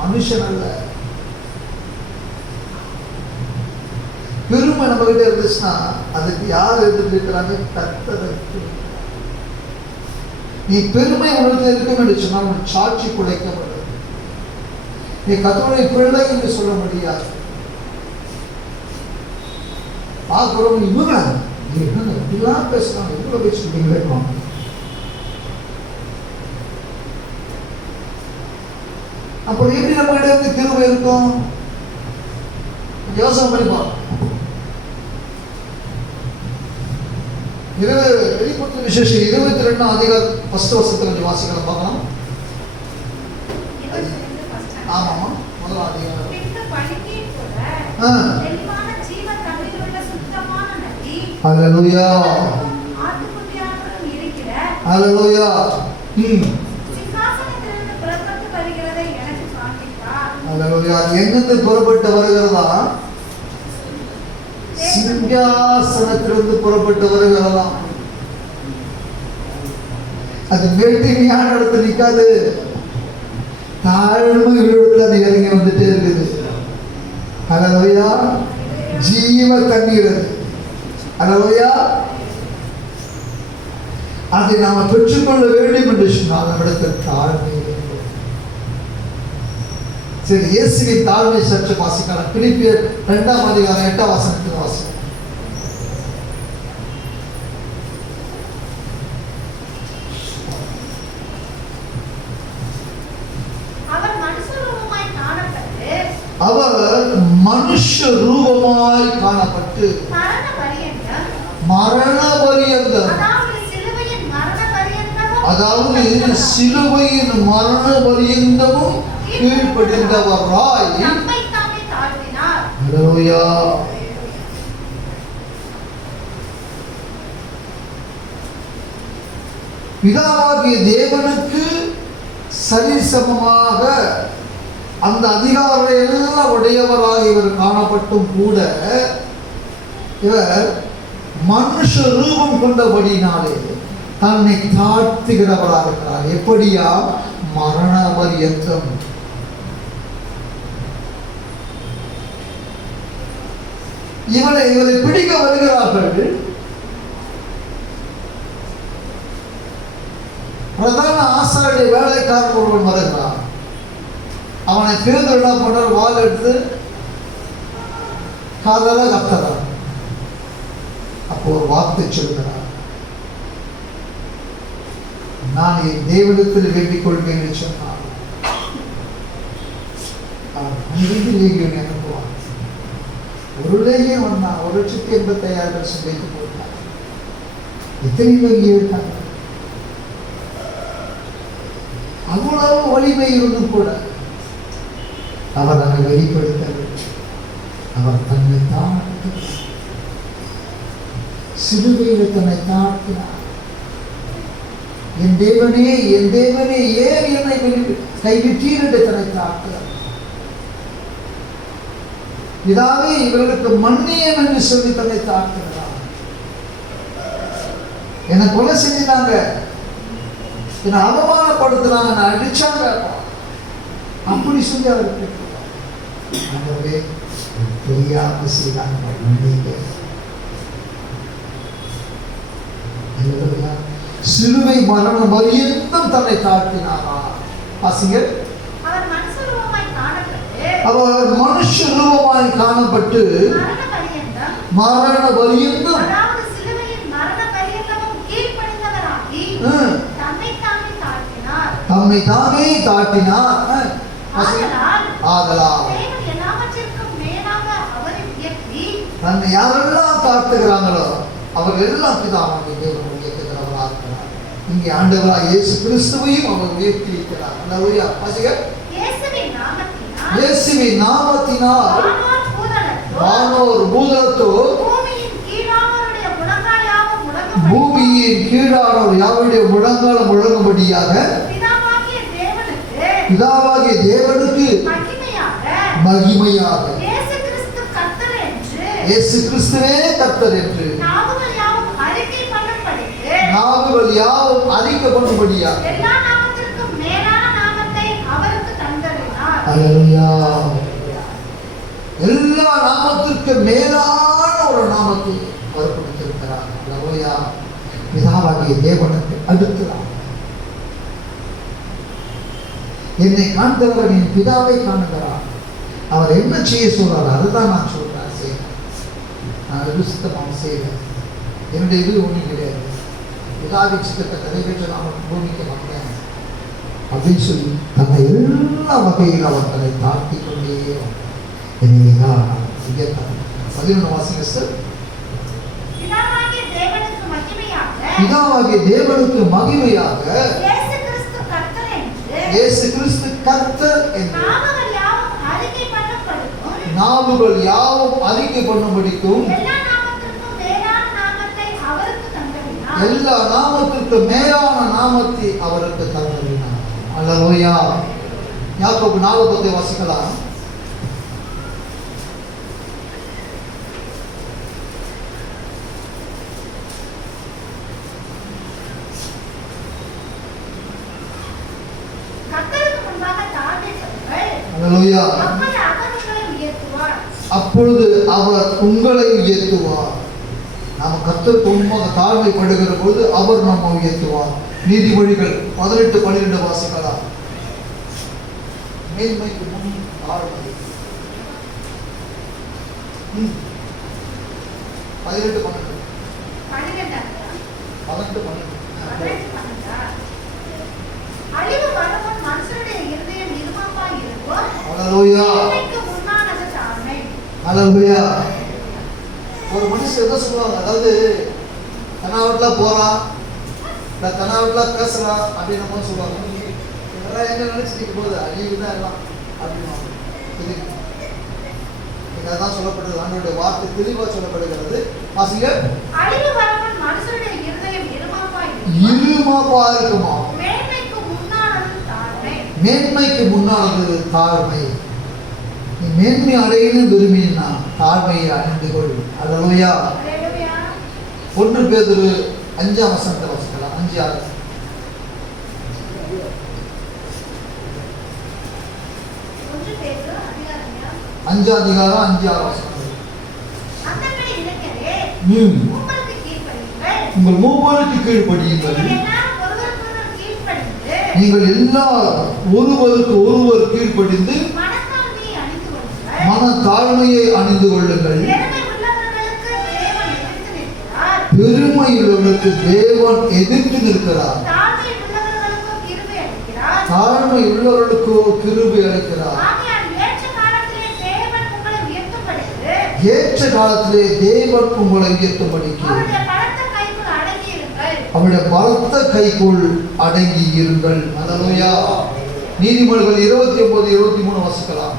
மனுஷன் அல்ல. பெருமை நம்ம கிட்ட இருந்துச்சுன்னா அதுக்கு யார் எதிர்த்து இருக்கிறாங்க? கர்த்தர். நீ பெருமை உனக்கு இருக்கும் என்று சொன்னால் உன் சாட்சி குலைக்கப்படும். நீ கர்த்தருடைய பிள்ளை என்று சொல்ல முடியாது. பார்க்கிறோம், இவங்க இப்படிலாம் பேசுறாங்க, இவ்வளவு பேசுறீங்களே. அப்புறம் எப்படி நம்ம கிட்ட இருந்து கிருபை இருக்கும்? யோசனை பண்ணி பார்ப்போம். வெளிப்படுத்தும் விசேஷம் 22 அதிகாரம் 1 வசனத்துல கொஞ்சம் வாசிக்கலாம் பார்க்கலாம். ஆமாமா, முதல் அதிகாரம். ஹல்லேலூயா, ஹல்லேலூயா. ஹல்லேலூயா. எங்கிருந்து புறப்பட்டு வருகிறதா? சிங்காசனத்திலிருந்து புறப்பட்டு வருகிறதா? அது மேட்டிமையான இடத்துல நிற்காது, தாழ்மை இடத்துல அது இறங்கி வந்துட்டே இருக்குது. ஹல்லேலூயா. ஜீவ தண்ணீர் அது. ஹல்லேலூயா. அதை நாம் பெற்றுக்கொள்ள வேண்டும் என்று சொன்னால் நம்மிடத்தில் தாழ்மை. சரி, இயேசுவின் தாழ்மை சற்று வாசிக்கலாம். பிலிப்பியர் 2 அதிகாரம் 8 வசனத்தில் வாசிக்கலாம். அவர் மனுஷ ரூபமாய் காணப்பட்டு மரண பரியந்தம், அதாவது சிலுவையின் மரண பரியந்தமும் கீழ்ப்படிந்தவராய். ஹல்லேலூயா. பிதாவாகிய தேவனுக்கு சரிசமமாக அந்த அதிகாரம் எல்லாம் உடையவராக இவர் காணப்பட்டும் கூட இவர் மனுஷ ரூபம் கொண்டபடினாலே தன்னை தாழ்த்துகிறவராக இருக்கிறார். எப்படியா? மரண பரியந்தம். இவரை பிடிக்க வருகிறார்கள். பிரதான ஆசாரிய வேலைக்காரன் ஒருவன் வருகிறான். அவனை பேதுரு என்ன பண்றார்? வாள் எடுத்து காதலா கர்த்தரா? அப்போ ஒரு வார்த்தை சொல்கிறார், நான் என் தேவனிடத்தில் வேண்டிக் கொள்வேன் என்று சொன்னார். அவர் 12 லேகியோன் அனுப்புவார். ஒரு லேகியம் வந்தா 1,85,000 பேர் சண்டைக்கு போட்டார். எத்தனை லேகியம் இருக்காங்க? அவ்வளவு வலிமை இருந்தும் கூட அவர் அதை வெளிப்படுத்தவில்லை. அவர் தன்னை தாழ்த்தினார், சிலுவையில் தன்னை தாழ்த்தினார். என் தேவனே ஏன் என்னை கைவிட்டீர் என்று தன்னை தாழ்த்தினார். இதாவே இவர்களுக்கு மன்னியம் என்று சொல்லி தன்னை தாழ்த்தினார். என்னை கொலை செஞ்சினாங்க, என்னை அவமானப்படுத்தினாங்க, நான் அடிச்சாங்க, அப்படி சொல்லி அவர் கேட்கிறார். ஆகவே தெரியாம செய்தாங்க, மன்னிங்க. சிலுவை மரணம் பரியந்தம் தன்னை தாழ்த்தினாரா? வாசிங்கள். அவர் மனுஷ ரூபமாய் காணப்பட்டு மரண பரியந்தம் தம்மை தாமே தாழ்த்தினார். ஆதலால் தன்னை யாரெல்லாம் தாழ்த்துகிறாங்களோ அவர்கள் எல்லாம் பிதாவாகிய தேவன் உயர்த்துகிறவராக இருக்கிறார். இங்கே ஆண்டவராக இயேசு கிறிஸ்துவையும் அவர் உயர்த்தி இருக்கிறார். அல்லேலூயா. வாசிங்க. இயேசுவின் நாமத்தினால் வானோர் பூதலத்தோர் பூமியின் கீழானோர் யாவருடைய முழங்காலம் முழங்கும்படியாக பிதாவாகிய தேவனுக்கு மகிமையாக இயேசு கிறிஸ்துவே கர்த்தர் என்று நாவுகள் யாவும் அறிக்கை பண்ணும்படியாக எல்லா நாமத்திற்கு மேலான ஒரு நாமத்தை அவர் கொடுத்திருக்கிறார். அல்லேலூயா. பிதாவாகிய தேவனுக்கு அடுத்ததாக என்னை காண்கிறவர் என் பிதாவை காணுகிறார். அவர் என்ன செய்ய சொல்றார் அதுதான் நான் சொல்றேன், செய்வேன். நான் விசுத்தமாக செய்வேன். என்னுடைய இது ஒன்றும் கிடையாது. பிதாவின் சித்தத்தை நிறைவேற்ற நான் பூமிக்கு வந்தேன் அப்படின்னு சொல்லி தன்னை எல்லா வகையில் அவர் தன்னை தாழ்த்தி கொண்டே எனவேதான் 11 வாசிங்க சார். பிதாவாகிய தேவனுக்கு மகிமையாக இயேசு கிறிஸ்து கர்த்தர் என்று நாவுகள் யாவும் அறிக்கை பண்ணும்படிக்கும் எல்லா நாமத்திற்கு மேலான நாமத்தை அவருக்கு தந்தறினார். அல்லேலூயா. யாக்கோபு 4:10 வாசிக்கலாம். அல்லேலூயா. அப்பொழுது அவர் உங்களை உயர்த்துவார். நாம் கர்த்தருக்கு முன்பாக தாழ்மைப்படுகிற போது அவர் நம்ம உயர்த்துவார். நீதிமொழிகள் 18:12 வாசிக்கலாம். மேன்மைக்கு முன் தாழ்மை. 18:12 அல்லேலூயா. ஒரு மனுஷன் என்ன சொல்லுவாங்க, அதாவது கனாவட்டில் போகிறான், இல்லை கனாவட்டில் பேசுகிறான் அப்படின்னு சொல்லுவாங்க. இதெல்லாம் என்ன நினச்சிட்டு போகுது, அழிவு தான் எல்லாம் அப்படின்வாங்க. இதான் சொல்லப்படுது. ஆண்டவருடைய வார்த்தை தெளிவாக சொல்லப்படுகிறது. வாசிங்க. இருமாப்பா இருக்குமா? மேன்மைக்கு முன்னானது தாழ்மை. நீ மேன்மை அடையணும் விரும்பினா தாழ்மையை அணிந்து கொள். அல்லேலூயா. 1 பேதுரு 5ஆம் வசனத்தை வாசிக்கலாம். 5:6. 5ஆம் அதிகாரம் 5:6 வசனம். உங்கள் மூவருக்கு கீழ்ப்படியுங்கள். நீங்கள் எல்லா ஒருவருக்கு ஒருவர் கீழ்ப்படிந்து மன தாழ்மையை அணிந்து கொள்ளுங்கள். பெருமை உள்ளவர்களுக்கு தேவன் எதிர்த்து நிற்கிறார். தாழ்மை உள்ளவர்களுக்கு கிருபை அளிக்கிறார். ஏற்ற காலத்திலே தேவன் உங்களை உயர்த்தும்படிக்கு அவருடைய பலத்த கைக்குள் அடங்கி இருங்கள். அல்லேலூயா. நீதிமொழிகள் 29:23 வாசிக்கலாம்.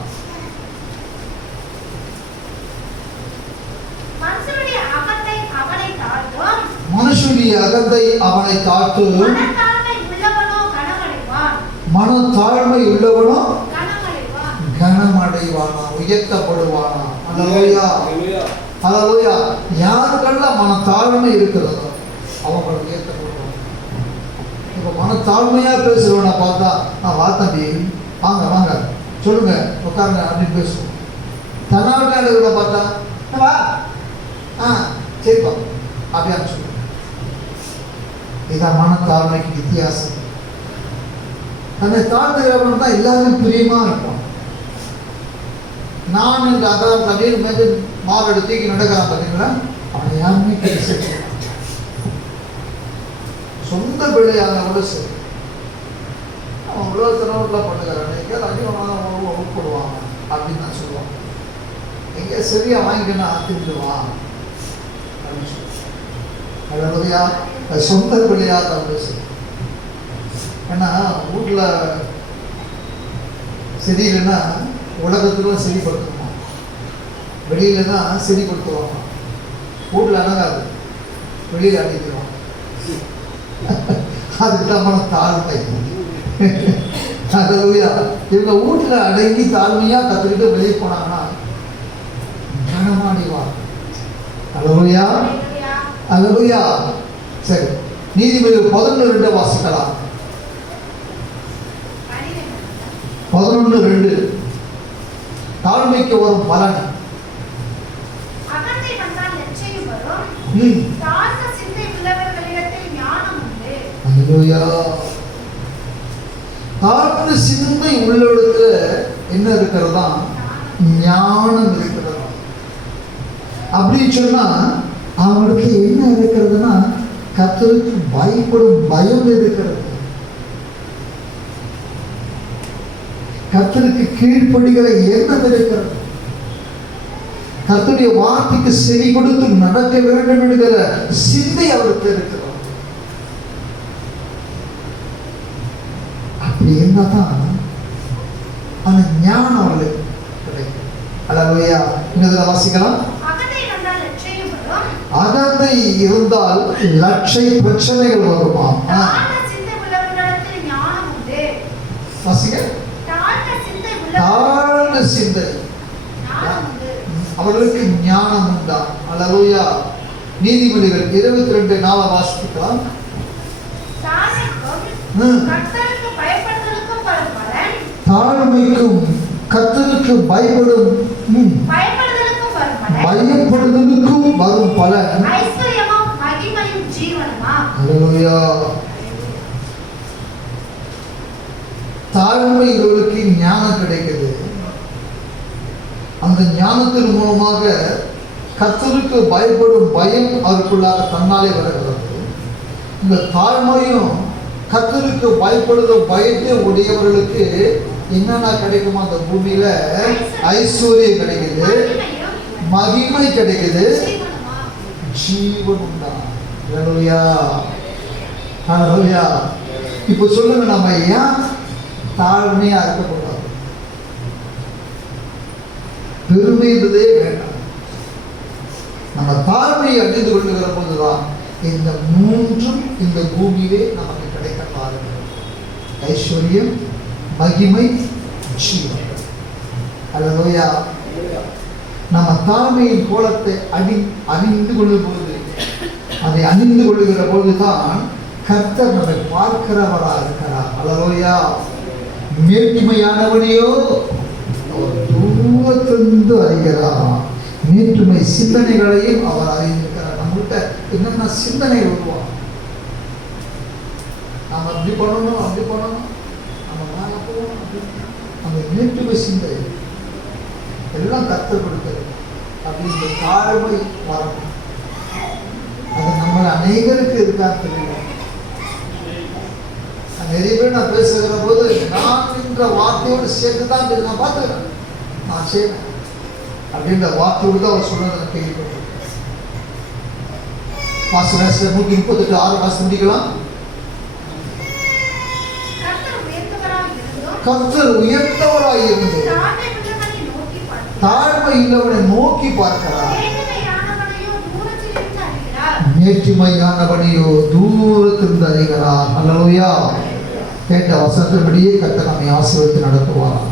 மனுஷனுடைய அகந்தை அவனை தாழ்த்தும், மன தாழ்மை உள்ளவனோ கனமடைவானா, உயர்த்தப்படுவானா. அல்லேலூயா. அல்லேலூயா. யாருக்கெல்லாம் மன தாழ்மை இருக்கிறதோ அவங்களை உயர்த்தப்படுவாங்க. இப்போ மன தாழ்மையா பேசுறவனை பார்த்தா வா தம்பி, வாங்க வாங்க சொல்லுங்க உட்காருங்க அப்படின்னு பேசுவோம். தன்னாட்களை பார்த்தா வா சரிப்பா அப்படின்னு சொல்லுங்க. இதான் மன தாழ்மைக்கு வித்தியாசம். தன்னை தாழ்த்துகிறவன் தான் எல்லாருமே பிரியமா இருப்பான். நான் இந்த அதான் அப்படின்னு மேலே மாவட்ட தூக்கி நடக்கிறான் பார்த்தீங்களா, அவனை யாருமே கிடைச்சி சொந்த பிள்ளையாக கூட சரி அவன் உலகத்தினவர்களாக பண்ணுகிறான். எங்கேயாவது அடிவாங்க உட்படுவாங்க அப்படின்னு நான் சொல்லுவான். எங்கேயா சரியா வாங்கிக்கன்னா திருடுவான் அப்படின்னு சொல்லுவான். அழகையா சொந்த பிள்ளையாக தான் பேசு. ஏன்னா வீட்டில் சரியில்லைன்னா உலகத்துல சரிப்படுத்தணுமா, வெளியில தான் சரிப்படுத்துவாங்க. வீட்டில் அணங்காது, வெளியில் அடிக்கிறோம். அதுக்கு தான் மன தாழ்மை. அல்லேலூயா. இவங்க வீட்டில் அடங்கி தாழ்மையாக கற்றுக்கிட்டு வெளியே போனாங்கன்னா கனமாடிவாங்க. அல்லேலூயா. அல்லேலூயா. சரி, நீதிமொழிகள் 11:2 வாசிக்கலாம். 11:2 தாழ்மைக்கு வரும் பலன். தாழ்ந்த சிந்தை உள்ளவர்களுக்கு என்ன இருக்கிறதா, ஞானம் இருக்கிறதா. அப்படின்னு சொன்னா அவங்களுக்கு என்ன இருக்கிறதுனா கர்த்தருக்கு பயப்படும் பயம் இருக்கிறது. கர்த்தருக்கு கீழ்ப்படுகிற எண்ணம் இருக்கிறது. கர்த்தருடைய வார்த்தைக்கு செவி கொடுத்து நடக்க வேண்டும் என்கிற சிந்தை அவருக்கு இருக்கிறது. அப்படி என்னதான் அந்த ஞானம் அவர்களுக்கு கிடைக்கும். அல்லேலூயா. இன்னும் வாசிக்கலாம். அகந்தை இருந்தால் லட்சை பிரச்சனைகள் வருமா. வாசிக்க. தாழ்ந்த சிந்தை அவர்களுக்கு ஞானம் உண்டா. அல்லேலூயா. நீதிமொழிகள் 22:4 வாசிக்கலாம். தாழ்மைக்கும் கர்த்தருக்கு பயப்படுதலுக்கும் வரும் பலன். அல்லேலூயா. தாழ்மை இவர்களுக்கு ஞானம் கிடைக்குது. அந்த ஞானத்தின் மூலமாக கர்த்தருக்கு பயப்படும் பயம் அவருக்குள்ளாக தன்னாலே வருகிறது. இந்த தாழ்மையும் கர்த்தருக்கு பயப்படுதும் பயத்தை உடையவர்களுக்கு என்னென்ன கிடைக்குமா, அந்த பூமியில ஐஸ்வர்யம் கிடைக்குது, மகிமை கிடைக்குது, ஜீவன் உண்டா. அல்லேலூயா. அல்லேலூயா. இப்போ சொல்லுங்க, நம்ம ஏன் தாழ்மையா இருக்கக்கூடாது? பெருமைன்றதே வேண்டாம். நம்ம தாழ்மையை அடைந்து கொள்ளுகிற போதுதான் இந்த மூன்றும் இந்த பூமியிலே நமக்கு கிடைக்க பாருங்கள். ஐஸ்வர்யம், மகிமை, ஜீவன். அல்லேலூயா. நம்ம தாழ்மையின் கோலத்தை அணிந்து கொள்ளும் பொழுது, அதை அணிந்து கொள்ளுகிற பொழுதுதான் கர்த்தர் நம்மை பார்க்கிறவராக இருக்கிறார். அல்லேலூயா. மேன்மையானவனையோ தூரத்திலிருந்து அறிகிறார். மேற்றுமை சிந்தனைகளையும் அவர் அறிந்திருக்கிறார். நம்மகிட்ட என்னென்ன சிந்தனை வருவான், நாம் அப்படி பண்ணணும், அப்படி பண்ணணும், நம்ம மேலே போகணும், அந்த மேற்றுமை சிந்தை எல்லாம் எல்லாம் கர்த்தர் கொடுக்கிறது அப்படின்ற தாழ்மை வரணும். அது நம்ம அநேகருக்கு இருக்கான்னு தெரியல. நிறைய பேர் நான் பேசுகிற போது நான் என்ற வார்த்தையோடு சேர்த்து தான் நான் பார்த்துக்கிறேன், நான் செய்வேன் அப்படின்ற வார்த்தையோடு தான் அவர் சொல்றதை நான் கேள்விப்பட்டிருக்கேன். வாசனை 138:6 வாசி முடிக்கலாம். கர்த்தர் உயர்ந்தவராய் இருந்து தாழ்மை உள்ளவனை நோக்கி பார்க்கிறார், நேர்மையானவனையோ தூரத்திலிருந்து அறிகிறார். அல்லேலூயா. கேட்ட வசனத்தின்படியே கர்த்தர் நம்மை ஆசீர்வதித்து நடத்துவாராக.